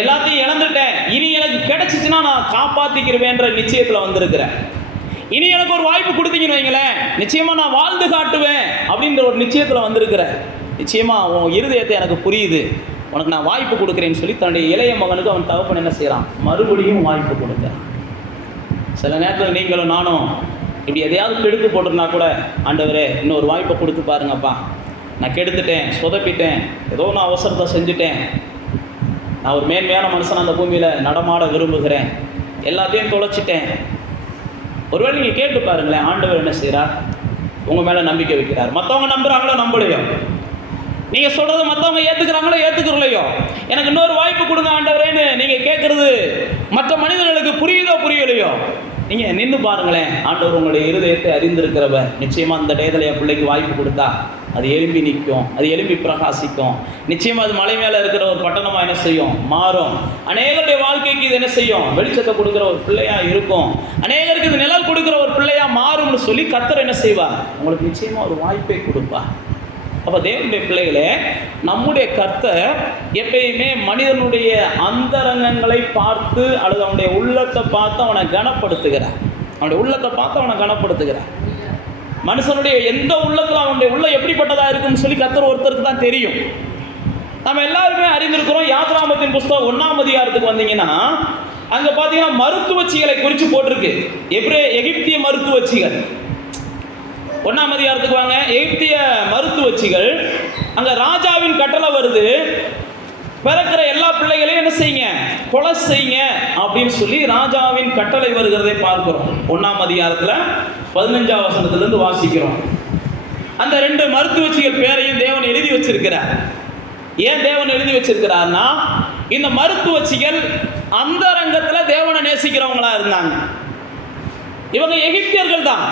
எல்லாத்தையும் இழந்துட்டேன், இனி எனக்கு கிடைச்சிச்சுன்னா நான் காப்பாற்றிக்கிறவேன்ற நிச்சயத்தில் வந்திருக்கிறேன். இனி எனக்கு ஒரு வாய்ப்பு கொடுத்தீங்கன்னு வைங்களேன், நிச்சயமாக நான் வாழ்ந்து காட்டுவேன் அப்படின்ற ஒரு நிச்சயத்தில் வந்திருக்கிறேன். நிச்சயமாக உன் இருதயத்தை எனக்கு புரியுது, உனக்கு நான் வாய்ப்பு கொடுக்குறேன்னு சொல்லி தன்னுடைய இளைய மகனுக்கு அவன் தகப்பன் என்ன செய்கிறான், மறுபடியும் வாய்ப்பு கொடுக்குறான். சில நேரத்தில் நீங்களும் நானும் இப்படி எதையாவது கெடுத்து போட்டிருந்தா கூட, ஆண்டவரே இன்னொரு வாய்ப்பை கொடுத்து பாருங்கப்பா, நான் கெடுத்துட்டேன், சொதப்பிட்டேன், ஏதோ நான் அவசரத்தை செஞ்சுட்டேன், நான் ஒரு மேன்மையான மனுஷன் அந்த பூமியில் நடமாட விரும்புகிறேன், எல்லாத்தையும் தொலைச்சிட்டேன். ஒருவேளை நீங்கள் கேட்டு பாருங்களேன், ஆண்டவர் என்ன செய்கிறார், உங்கள் மேலே நம்பிக்கை வைக்கிறார். மற்றவங்க நம்புகிறாங்களோ நம்பலையோ, நீங்கள் சொல்கிறத மற்றவங்க ஏற்றுக்கிறாங்களோ ஏற்றுக்கிறலையோ, எனக்கு இன்னொரு வாய்ப்பு கொடுங்க ஆண்டவரேன்னு நீங்கள் கேட்குறது மற்ற மனிதர்களுக்கு புரியுதோ புரியலையோ, நீங்கள் நின்று பாருங்களேன், ஆண்டவர் உங்களுடைய இருதயத்தை அறிந்திருக்கிறவர். நிச்சயமாக அந்த டயத்தில் என் பிள்ளைக்கு வாய்ப்பு கொடுத்தா அது எழும்பி நிற்கும், அது எழும்பி பிரகாசிக்கும். நிச்சயமாக அது மலை மேலே இருக்கிற ஒரு பட்டணமாக என்ன செய்யும், மாறும். அநேகருடைய வாழ்க்கைக்கு இது என்ன செய்யும், வெளிச்சத்தை கொடுக்குற ஒரு பிள்ளையாக இருக்கும். அநேகருக்கு இது நிழல் கொடுக்குற ஒரு பிள்ளையாக மாறும்னு சொல்லி கர்த்தர் என்ன செய்வார், உங்களுக்கு நிச்சயமாக ஒரு வாய்ப்பை கொடுப்பார். அப்போ தேவனுடைய பிள்ளைகளே, நம்முடைய கர்த்தர் எப்பயுமே மனிதனுடைய அந்தரங்கங்களை பார்த்து அல்லது அவனுடைய உள்ளத்தை பார்த்து அவனை கனப்படுத்துகிறார். அவனுடைய உள்ளத்தை பார்த்து அவனை கனப்படுத்துகிறார். மனுஷனுடைய எந்த உள்ளத்தில் அவனுடைய உள்ள எப்படிப்பட்டதாக இருக்குன்னு சொல்லி கர்த்தர் ஒருத்தருக்கு தான் தெரியும். நம்ம எல்லாருமே அறிந்திருக்கிறோம். யாத்ராமத்தின் புஸ்தகம் 1ஆம் அதிகாரத்துக்கு வந்தீங்கன்னா அங்க பாத்தீங்கன்னா மருத்துவச்சிகளை குறித்து போட்டிருக்கு. எகிப்திய மருத்துவச்சிகள் 1ஆம் அதிகாரத்துக்கு வாங்க. எகிப்திய மருத்துவச்சிகள் அங்க ராஜாவின் கட்டளை வருது, பிறக்கிற எல்லா பிள்ளைகளையும் என்ன செய்யுங்க, கொலை செய்யுங்க அப்படின்னு சொல்லி ராஜாவின் கட்டளை வருகிறதை பார்க்கிறோம். 1ஆம் அதிகாரத்துல 15ஆம் வசனத்திலிருந்து வாசிக்கிறோம். அந்த 2 மருத்துவச்சிகள் பேரையும் தேவன் எழுதி வச்சிருக்கிறார். ஏன் தேவன் எழுதி வச்சிருக்கிறார்னா, இந்த மருத்துவச்சிகள் அந்த ரங்கத்துல தேவனை நேசிக்கிறவங்களா இருந்தாங்க. இவங்க எகிப்தியர்கள் தான்.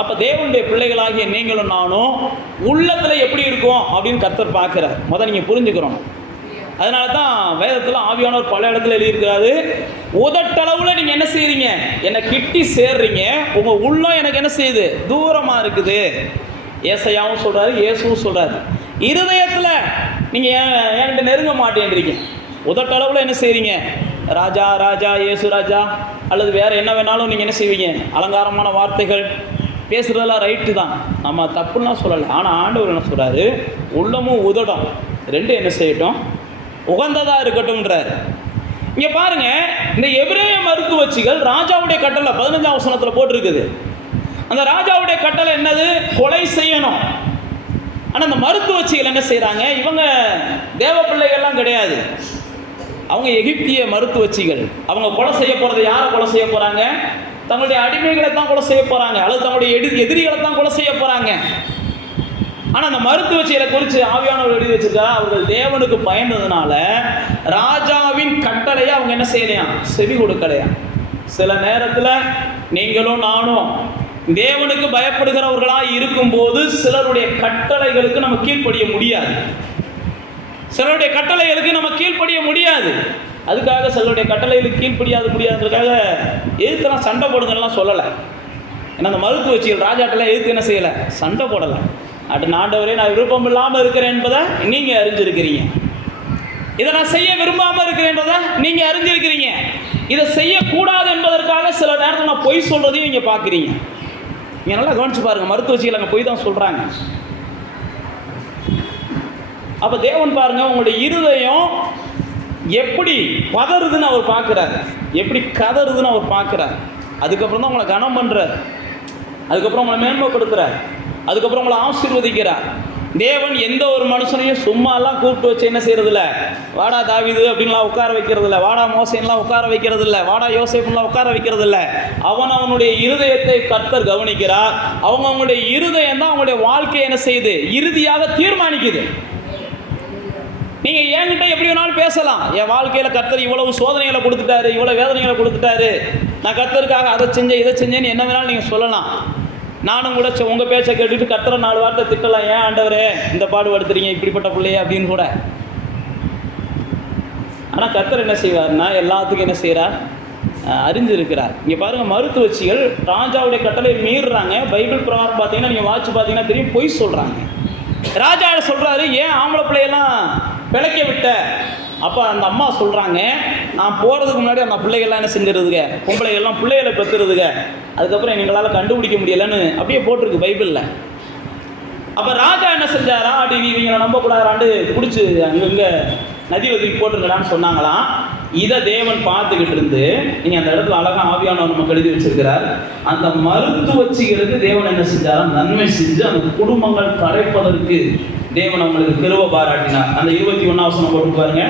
அப்ப தேவனுடைய பிள்ளைகளாகிய நீங்களும் நானும் உள்ளத்துல எப்படி இருக்கும் அப்படின்னு கர்த்தர் பார்க்கிறார். முதல்ல நீங்க புரிஞ்சுக்கிறோம். அதனால தான் வேதத்தில் ஆவியானவர் பல இடத்துல எழுதியிருக்கிறாரு, உதட்டளவுல நீங்க என்ன செய்றீங்க, என்னை கிட்டி சேர்றீங்க, உங்க உள்ளம் எனக்கு என்ன செய்யுது, தூரமா இருக்குது. ஏசாயாவும் சொல்றாரு, இயேசுவும் சொல்றாரு, இருதயத்துல நீங்க என்கிட்ட நெருங்க மாட்டேன்றீங்க. உதட்டளவுல என்ன செய்றீங்க, ராஜா ராஜா இயேசு ராஜா அல்லது வேற என்ன வேணாலும் நீங்க என்ன செய்வீங்க, அலங்காரமான வார்த்தைகள் பேசுறதெல்லாம் ரைட்டு தான், நம்ம தப்புன்னா சொல்லலை. ஆனால் ஆண்டவர் என்ன சொல்றாரு, உள்ளமும் உதடும் 2 என்ன செய்யட்டும், உகந்ததா இருக்கட்டும்ன்றார். இங்க பாருங்க, இந்த எபிரேய மருத்துவச்சிகள் ராஜாவுடைய கட்டளை 15ஆம் வசனத்துல போட்டிருக்குது. அந்த ராஜாவுடைய கட்டளை என்னது, கொலை செய்யணும். ஆனால் அந்த மருத்துவச்சிகள் என்ன செய்யறாங்க, இவங்க தேவ பிள்ளைகள்லாம் கிடையாது, அவங்க எகிப்திய மருத்துவச்சிகள். அவங்க கொலை செய்ய போறது யாரை கொலை செய்ய போறாங்க, தங்களுடைய அடிமைகளை தான் கொலை செய்ய போறாங்க, அல்லது தங்களுடைய எதிரிகளை தான் கொலை செய்ய போறாங்க. ஆனா அந்த மருத்துவச்சிகளை குறித்து ஆவியானவர் எழுதி வச்சிருக்காரு, அவர்கள் தேவனுக்கு பயந்ததுனால ராஜாவின் கட்டளையை அவங்க என்ன செய்யலையா, செவி கொடுக்கலையா. சில நேரத்துல நீங்களும் நானும் தேவனுக்கு பயப்படுகிறவர்களாக இருக்கும்போது சிலருடைய கட்டளைகளுக்கு நம்ம கீழ்ப்படிய முடியாது. சிலருடைய கட்டளைகளுக்கு நம்ம கீழ்ப்படிய முடியாது. அதுக்காக சிலருடைய கட்டளைகளுக்கு முடியாதுன்றதுக்காக எதிர்த்தெல்லாம் சண்டை போடுங்கலாம் சொல்லலை. ஏன்னா அந்த மருத்துவச்சிகள் ராஜாட்டெல்லாம் எதிர்த்து என்ன செய்யலை, சண்டை போடலை. அப்படி ஆண்டவரே நான் விருப்பம் இல்லாமல் இருக்கிறேன் என்பதை நீங்கள் அறிஞ்சிருக்கிறீங்க, இதை நான் செய்ய விரும்பாமல் இருக்கிறேன் என்பதை நீங்கள் அறிஞ்சிருக்கிறீங்க, இதை செய்யக்கூடாது என்பதற்காக சில நேரத்தில் நான் பொய் சொல்கிறதையும் நீங்கள் பார்க்குறீங்க. நீங்கள் நல்லா கவனிச்சு பாருங்கள், மருத்துவச்சிகள் அங்கே பொய் தான் சொல்கிறாங்க. அப்போ தேவன் பாருங்கள், உங்களுடைய இருதயம் எப்படி பதறுதுன்னு அவர் பார்க்குறாரு, எப்படி கதறுதுன்னு அவர் பார்க்குறாரு. அதுக்கப்புறம் தான் உங்களை கனம் பண்ணுறார், அதுக்கப்புறம் உங்களை மேன்மைப்படுத்துறார், அதுக்கப்புறம் உங்களை ஆசீர்வதிக்கிறார். தேவன் எந்த ஒரு மனுஷனையும் சும்மாலாம் கூப்பிட்டு வச்சு என்ன செய்யறதில்ல, வாடா தாவீது அப்படின்லாம் உட்கார வைக்கிறது இல்லை, வாடா மோசேன்லாம் உட்கார வைக்கிறது இல்லை, வாடா யோசேப்புலாம் உட்கார வைக்கிறது இல்லை. அவனுடைய இருதயத்தை கர்த்தர் கவனிக்கிறார். அவங்களுடைய இருதயம் தான் அவங்களுடைய வாழ்க்கையை என்ன செய்யுது, இறுதியாக தீர்மானிக்குது. நீங்க என்கிட்ட எப்படி வேணாலும் பேசலாம், என் வாழ்க்கையில கர்த்தர் இவ்வளவு சோதனைகளை கொடுத்துட்டாரு, இவ்வளவு வேதனைகளை கொடுத்துட்டாரு, நான் கர்த்தருக்காக அதை செஞ்சேன் இதை செஞ்சேன்னு என்ன வேணாலும் நீங்க சொல்லலாம். நானும் கூட உங்க பேச்சை கேட்டுட்டு கர்த்தரை 4 வார்த்தை திட்டலாம், ஏன் ஆண்டவரே இந்த பாடுபடுத்துறீங்க இப்படிப்பட்ட பிள்ளையே அப்படின்னு கூட. ஆனா கர்த்தர் என்ன செய்வார்னா எல்லாத்துக்கும் என்ன செய்யறார், அறிஞ்சிருக்கிறார். இங்க பாருங்க, மருத்துவச்சிகள் ராஜாவுடைய கட்டளை மீறுறாங்க. பைபிள் பிரகாரம் பார்த்தீங்கன்னா நீங்க வாட்சி பார்த்தீங்கன்னா தெரியும், பொய் சொல்றாங்க. ராஜா சொல்றாரு, ஏன் ஆம்பளை பிள்ளையெல்லாம் பிழைக்க விட்ட? அப்போ அந்த அம்மா சொல்கிறாங்க, நான் போகிறதுக்கு முன்னாடி அந்த பிள்ளைகள்லாம் என்ன செஞ்சிருதுங்க, பொம்பளைகள்லாம் பிள்ளைகளை பெற்றுருதுங்க, அதுக்கப்புறம் எங்களால் கண்டுபிடிக்க முடியலைன்னு அப்படியே போட்டிருக்கு பைபிளில். அப்போ ராஜா என்ன செஞ்சாரா, அப்படி இவங்களை நம்பக்கூடாதாண்டு பிடிச்சி அங்கங்கே நதி ஒதுக்கி போட்டுருங்கடான்னு சொன்னாங்களாம். இதை தேவன் பார்த்துக்கிட்டு இருந்து, நீங்கள் அந்த இடத்துல அழகாக ஆவியானவர் நமக்கு எழுதி வச்சிருக்கிறார், அந்த மருத்துவச்சிகளுக்கு தேவன் என்ன செஞ்சாரா, நன்மை செஞ்சு அந்த குடும்பங்கள் கரைப்பதற்கு தேவன் அவங்களுக்கு கிருபை பாராட்டினார். அந்த 21ஆம் வசனம் போட்டு பாருங்க,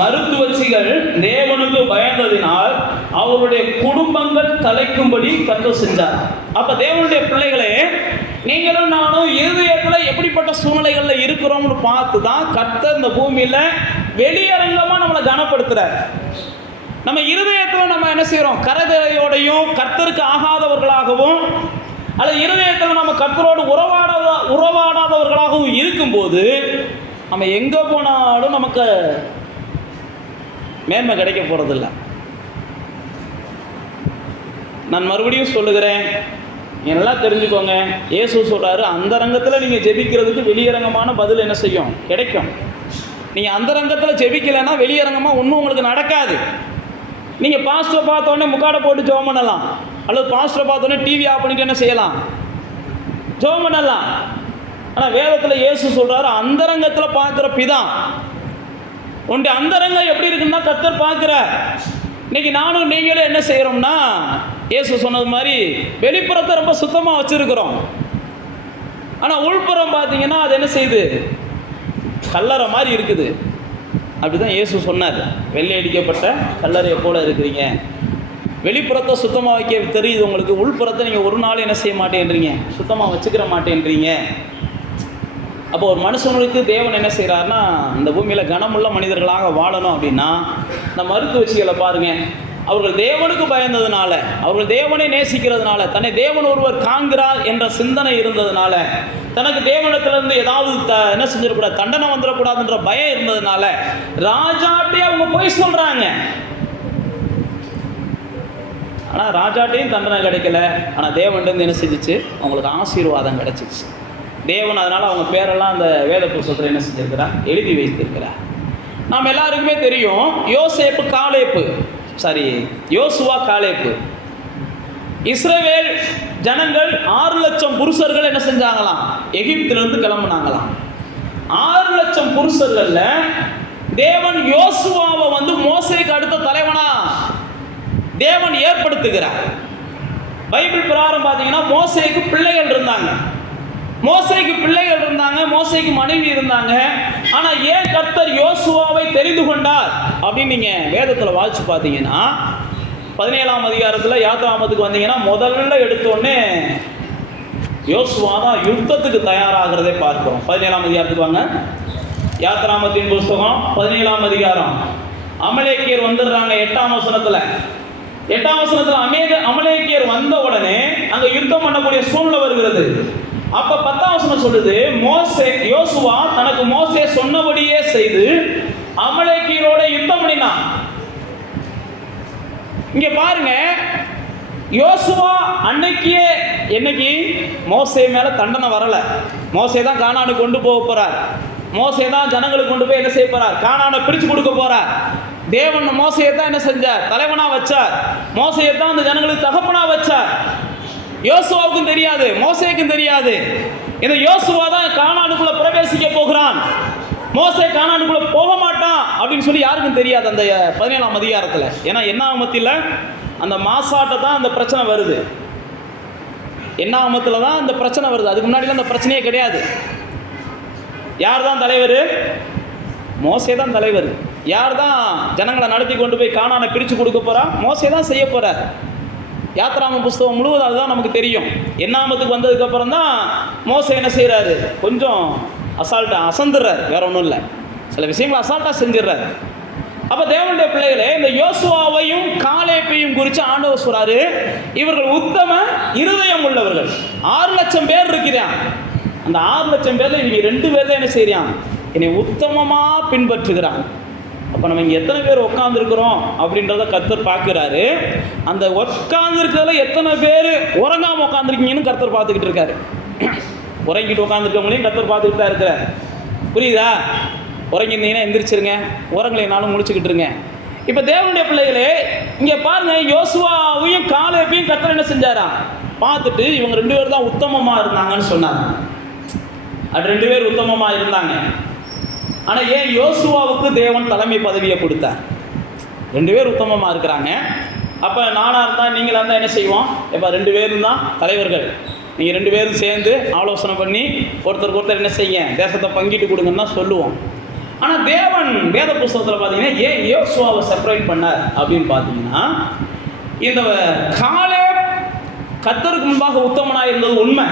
மருத்துவச்சிகள் தேவனுக்கு பயந்ததினால் அவருடைய குடும்பங்கள் தலைக்கும்படி கர்த்தர் செஞ்சார். அப்ப தேவனுடைய பிள்ளைகளே, நீங்களும் நானும் இருதயத்தில் எப்படிப்பட்ட சூழ்நிலைகள்ல இருக்கிறோம்னு பார்த்து தான் கர்த்தர் இந்த பூமியில வெளியரங்கமா நம்மளை கனப்படுத்துறார். நம்ம இருதயத்தில் நம்ம என்ன செய்யறோம், கரதரையோடையும் கர்த்தருக்கு ஆகாதவர்களாகவும் அல்லது இருதயத்தில் நம்ம கர்த்தரோடு உறவாடாதவர்களாகவும் இருக்கும்போது நம்ம எங்கே போனாலும் நமக்கு மேன்மை கிடைக்க போகிறதில்ல. நான் மறுபடியும் சொல்லுகிறேன், எல்லாம் தெரிஞ்சுக்கோங்க. இயேசு சொல்கிறாரு, அந்த ரங்கத்தில் நீங்கள் ஜெபிக்கிறதுக்கு வெளியரங்கமான பதில் என்ன செய்யும், கிடைக்கும். நீங்கள் அந்த ரங்கத்தில் ஜெபிக்கலைன்னா வெளியரங்கமாக ஒன்றும் உங்களுக்கு நடக்காது. நீங்கள் பாஸ்டரை பார்த்தோன்னே முக்காடை போட்டு ஜெபம் பண்ணலாம், அல்லது பாஸ்டரை பார்த்தோன்னே டிவி ஆஃப் பண்ணிட்டு என்ன செய்யலாம், ஜெபம் பண்ணலாம். ஆனால் வேதத்தில் இயேசு சொல்கிறாரு, அந்தரங்கத்தில் பார்க்குற பிதா உன்னுடைய அந்தரங்கம் எப்படி இருக்குன்னா கர்த்தர் பார்க்குறார். இன்னைக்கு நானும் நீங்களும் என்ன செய்கிறோம்னா, இயேசு சொன்னது மாதிரி வெளிப்புறத்தை ரொம்ப சுத்தமாக வச்சுருக்கிறோம். ஆனால் உள்புறம் பார்த்தீங்கன்னா அது என்ன செய்யுது, கல்லறை மாதிரி இருக்குது. அப்படி தான் இயேசு சொன்னார், வெள்ளை அடிக்கப்பட்ட கல்லறையை போல் இருக்கிறீங்க. வெளிப்புறத்தை சுத்தமாக வைக்க தெரியுது உங்களுக்கு, உள்புறத்தை நீங்கள் ஒரு நாள் என்ன செய்ய மாட்டேன்றீங்க, சுத்தமாக வச்சுக்கிற மாட்டேன்றீங்க. அப்போ ஒரு மனுஷனுக்கு தேவன் என்ன செய்கிறாருன்னா, இந்த பூமியில் கனமுள்ள மனிதர்களாக வாழணும் அப்படின்னா இந்த மருத்துவச்சிகளை பாருங்கள். அவர்கள் தேவனுக்கு பயந்ததுனால, அவர்கள் தேவனை நேசிக்கிறதுனால, தன்னை தேவன் ஒருவர் காண்கிறார் என்ற சிந்தனை இருந்ததுனால, தனக்கு தேவனிடத்திலிருந்து ஏதாவது என்ன செஞ்சிடக்கூடாது, தண்டனை வந்துடக்கூடாதுன்ற பயம் இருந்ததுனால ராஜாட்டே அவங்க போய் சொல்கிறாங்க. ஆனால் ராஜாட்டையும் தண்டனை கிடைக்கல. ஆனால் தேவன்ட்டு என்ன செஞ்சிச்சு, அவங்களுக்கு ஆசீர்வாதம் கிடைச்சிச்சு. தேவன் அதனால் அவங்க பேரெல்லாம் அந்த வேத புத்தகத்தில் என்ன செஞ்சிருக்கிறார், எழுதி வைத்திருக்கிறார். நாம் எல்லாருக்குமே தெரியும், யோசுவா காலேப்பு. இஸ்ரவேல் ஜனங்கள் 6 லட்சம் புருஷர்கள் என்ன செஞ்சாங்களாம், எகிப்திலிருந்து கிளம்புனாங்களாம். 6 லட்சம் புருஷர்கள்ல தேவன் யோசுவாவை வந்து மோசேக்கு அடுத்த தலைவனா தேவன் ஏற்படுத்துகிறார். பைபிள் பிரகாரம் பார்த்தீங்கன்னா மோசேக்கு பிள்ளைகள் இருந்தாங்க, மோசேக்கு மனைவி இருந்தாங்க. ஆனால் ஏன் கர்த்தர் யோசுவாவை தெரிந்து கொண்டார் அப்படின்னு நீங்கள் வேதத்தில் வாசிச்சு பார்த்தீங்கன்னா, 17ஆம் அதிகாரத்தில் யாத்ராமத்துக்கு வந்தீங்கன்னா முதல்ல எடுத்தோடனே யோசுவா தான் யுத்தத்துக்கு தயாராகிறதே பார்க்கிறோம். 17ஆம் அதிகாரத்துக்கு வாங்க. யாத்ராமத்தின் புஸ்தகம் 17ஆம் அதிகாரம். அமலேக்கியர் வந்துடுறாங்க 8ஆம் வசனத்தில். 8ஆம் வசனத்தில் அமலேக்கியர் வந்த உடனே அங்கே யுத்தம் பண்ணக்கூடிய சூழ்நிலை வருகிறது. அப்ப 10ஆம் வசனம் சொல்லுது, யோசுவா தனக்கு மோசே சொன்னபடியே செய்து அமலேக்கியரோட யுத்தம் பண்ணினான். இங்க பாருங்க, யோசுவா என்னைக்கு மோசே மேல தண்டனை வரல. மோசே தான் கானானுக்கு கொண்டு போக போறார். மோசே தான் ஜனங்களுக்கு கொண்டு போய் என்ன செய்ய போறார், கானானை பிரிச்சு கொடுக்க போறார். தேவன் மோசையை தான் என்ன செஞ்சார், தலைவனா வச்சார். மோசையை தான் அந்த ஜனங்களுக்கு தகப்பனா வச்சார். யோசுவாவுக்கும் தெரியாது, மோசேக்கும் தெரியாது. இந்த யோசுவா தான் கானானுக்குள்ள பிரவேசிக்க போகிறான், மோசே கானானுக்குள்ள போக மாட்டான் அப்படின்னு சொல்லி யாருக்கும் தெரியாது அந்த 17ஆம் அதிகாரத்தில். ஏன்னா என்னாமத்தில் அந்த மாசாட்டை தான் அந்த பிரச்சனை வருது. என்னாமத்தில் தான் அந்த பிரச்சனை வருது. அதுக்கு முன்னாடிலாம் அந்த பிரச்சனையே கிடையாது. யார் தான் தலைவர்? மோசே தான் தலைவர். யார் தான் ஜனங்களை நடத்தி கொண்டு போய் கானானை பிரித்து கொடுக்க போறா? மோசே தான் செய்ய போறார். யாத்ராம புஸ்தகம் முழுவதும் அதுதான் நமக்கு தெரியும். என்னாமத்துக்கு வந்ததுக்கப்புறம் தான் மோசே என்ன செய்கிறாரு, கொஞ்சம் அசந்துடுறாரு, வேற ஒன்றும் இல்லை, சில விஷயங்களை அசால்ட்டாக செஞ்சிடறாரு. அப்போ தேவனுடைய பிள்ளைகளே, இந்த யோசுவாவையும் காலேப்பையும் குறித்து ஆண்டவர் சொல்றாரு, இவர்கள் உத்தம இருதயம் உள்ளவர்கள். 6 லட்சம் பேர் இருக்கிறான். அந்த 6 லட்சம் பேர்ல இவங்க 2 பேர் தான் என்ன செய்யறான், என்னை உத்தமமாக பின்பற்றுகிறான். அப்போ நம்ம இங்கே எத்தனை பேர் உட்காந்துருக்குறோம் அப்படின்றத கர்த்தர் பார்க்குறாரு. அந்த உட்காந்துருக்கிறதுல எத்தனை பேர் உறங்காமல் உட்காந்துருக்கீங்கன்னு கர்த்தர் பார்த்துக்கிட்டு இருக்காரு. உறங்கிட்டு உட்காந்துருக்கவங்களையும் கர்த்தர் பார்த்துக்கிட்டு தான் இருக்கிறார். புரியுதா? உறங்கிருந்தீங்கன்னா எந்திரிச்சிருங்க, உறங்கலைனாலும் முடிச்சுக்கிட்டு இருங்க. இப்போ தேவனுடைய பிள்ளைகளே, இங்கே பாருங்க, யோசுவாவையும் காலேப்பையும் கர்த்தர் என்ன செஞ்சாராம் பார்த்துட்டு, இவங்க 2 பேர் தான் உத்தமமாக இருந்தாங்கன்னு சொன்னாங்க. அது 2 பேர் உத்தமமாக இருந்தாங்க. ஆனால் ஏன் யோசுவாவுக்கு தேவன் தலைமை பதவியை கொடுத்தார்? 2 பேர் உத்தமமாக இருக்கிறாங்க. அப்போ நானாக இருந்தால் நீங்களாக இருந்தால் என்ன செய்வோம், இப்போ 2 பேரும் தான் தலைவர்கள், நீங்கள் 2 பேரும் சேர்ந்து ஆலோசனை பண்ணி ஒருத்தருக்கு ஒருத்தர் என்ன செய்ய, தேசத்தை பங்கிட்டு கொடுங்கன்னு தான் சொல்லுவோம். ஆனால் தேவன் வேத புஸ்தகத்தில் பார்த்தீங்கன்னா ஏன் யோசுவாவை செப்பரேட் பண்ணார் அப்படின்னு பார்த்தீங்கன்னா, இந்த காலேப் கர்த்தருக்கு முன்பாக உத்தமனாக இருந்தது உண்மை.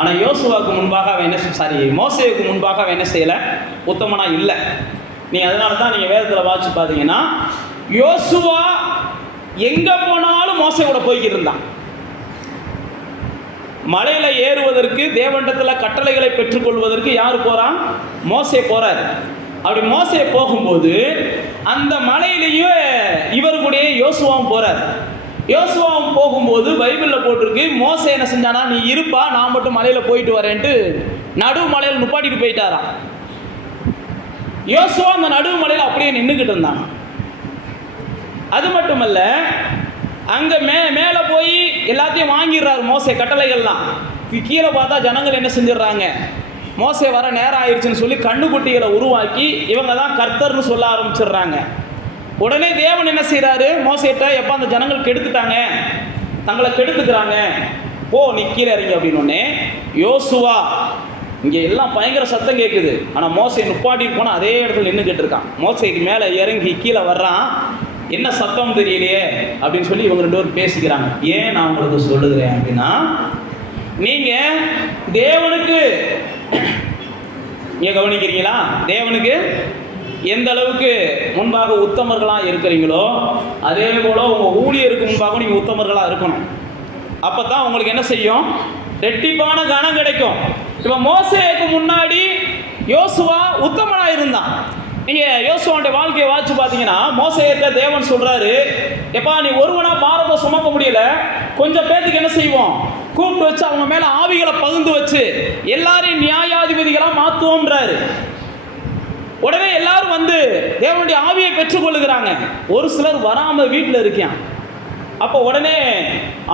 ஆனால் யோசுவாவுக்கு முன்பாக அவன் மோசேவுக்கு முன்பாக அவன் என்ன செய்யலை, உத்தமனாக இல்லை. நீங்கள் அதனால தான் நீங்கள் வேதத்தில் வாசிச்சு பார்த்தீங்கன்னா, யோசுவா எங்கே போனாலும் மோசே கூட போய்கிட்டு இருந்தான். மலையில் ஏறுவதற்கு, தேவனிடத்தில் கட்டளைகளை பெற்றுக்கொள்வதற்கு யார் போகிறான்? மோசே போகிறார். அப்படி மோசே போகும்போது அந்த மலையிலேயே இவர் கூட யோசுவாவும் போகிறார். யோசுவாவும் போகும்போது பைபிளில் போட்டிருக்கு, மோசே என்ன செஞ்சானா, நீ இருப்பா, நான் மட்டும் மலையில் போயிட்டு வரேன்ட்டு நடுவு மலையில் நுப்பாட்டிட்டு போயிட்டாராம். யோசுவா அந்த நடுவு மலையில் அப்படியே நின்றுக்கிட்டு இருந்தான். அது மட்டுமல்ல, அங்கே மேலே போய் எல்லாத்தையும் வாங்கிடுறாரு மோசே, கட்டளைகள்லாம் கீழே பார்த்தா ஜனங்கள் என்ன செஞ்சிடறாங்க, மோசே வர நேரம் ஆயிடுச்சுன்னு சொல்லி கண்ணுக்குட்டிகளை உருவாக்கி இவங்க தான் கர்த்தர்னு சொல்ல ஆரம்பிச்சிடுறாங்க. உடனே தேவன் என்ன செய்கிறாரு, மோசேட்ட எப்போ அந்த ஜனங்கள் கெடுத்துட்டாங்க, தங்களை கெடுத்துக்கிறாங்க, போ நீ கீழே இறங்கி அப்படின்னோடனே யோசுவா, இங்கே எல்லாம் பயங்கர சத்தம் கேட்குது, ஆனால் மோசை நுப்பாட்டிட்டு போனால் அதே இடத்துல நின்றுக்கிட்டு இருக்கான். மோசைக்கு மேலே இறங்கி கீழே வர்றான், என்ன சத்தம் தெரியலையே அப்படின்னு சொல்லி இவங்க 2 பேரும் பேசிக்கிறாங்க. ஏன் நான் உங்களுக்கு சொல்லுகிறேன் அப்படின்னா, நீங்கள் தேவனுக்கு நீங்கள் கவனிக்கிறீங்களா, தேவனுக்கு எந்த அளவுக்கு முன்பாக உத்தமர்களாக இருக்கிறீங்களோ அதே போல் உங்கள் ஊழியருக்கு முன்பாக நீங்கள் உத்தமர்களாக இருக்கணும். அப்போ தான் உங்களுக்கு என்ன செய்யும், ரெட்டிப்பான கனம் கிடைக்கும். இப்போ மோசேக்கு முன்னாடி யோசுவா உத்தமனாக இருந்தான். நீங்கள் யோசுவாவுடைய வாழ்க்கையை வாட்சி பார்த்தீங்கன்னா, மோசேட்ட தேவன் சொல்கிறாரு, எப்பா நீ ஒருவனா பாரத்தை சுமக்க முடியல, கொஞ்சம் பேருக்கு என்ன செய்வோம், கூப்பிட்டு வச்சு அவங்க மேலே ஆவிகளை பகிர்ந்து வச்சு எல்லாரையும் நியாயாதிபதிகளாக மாற்றுவோன்றாரு. உடனே எல்லாரும் வந்து தேவனுடைய ஆவியை பெற்றுக்கொள்ளுகிறாங்க. ஒரு சிலர் வராமல் வீட்டில் இருக்கான். அப்போ உடனே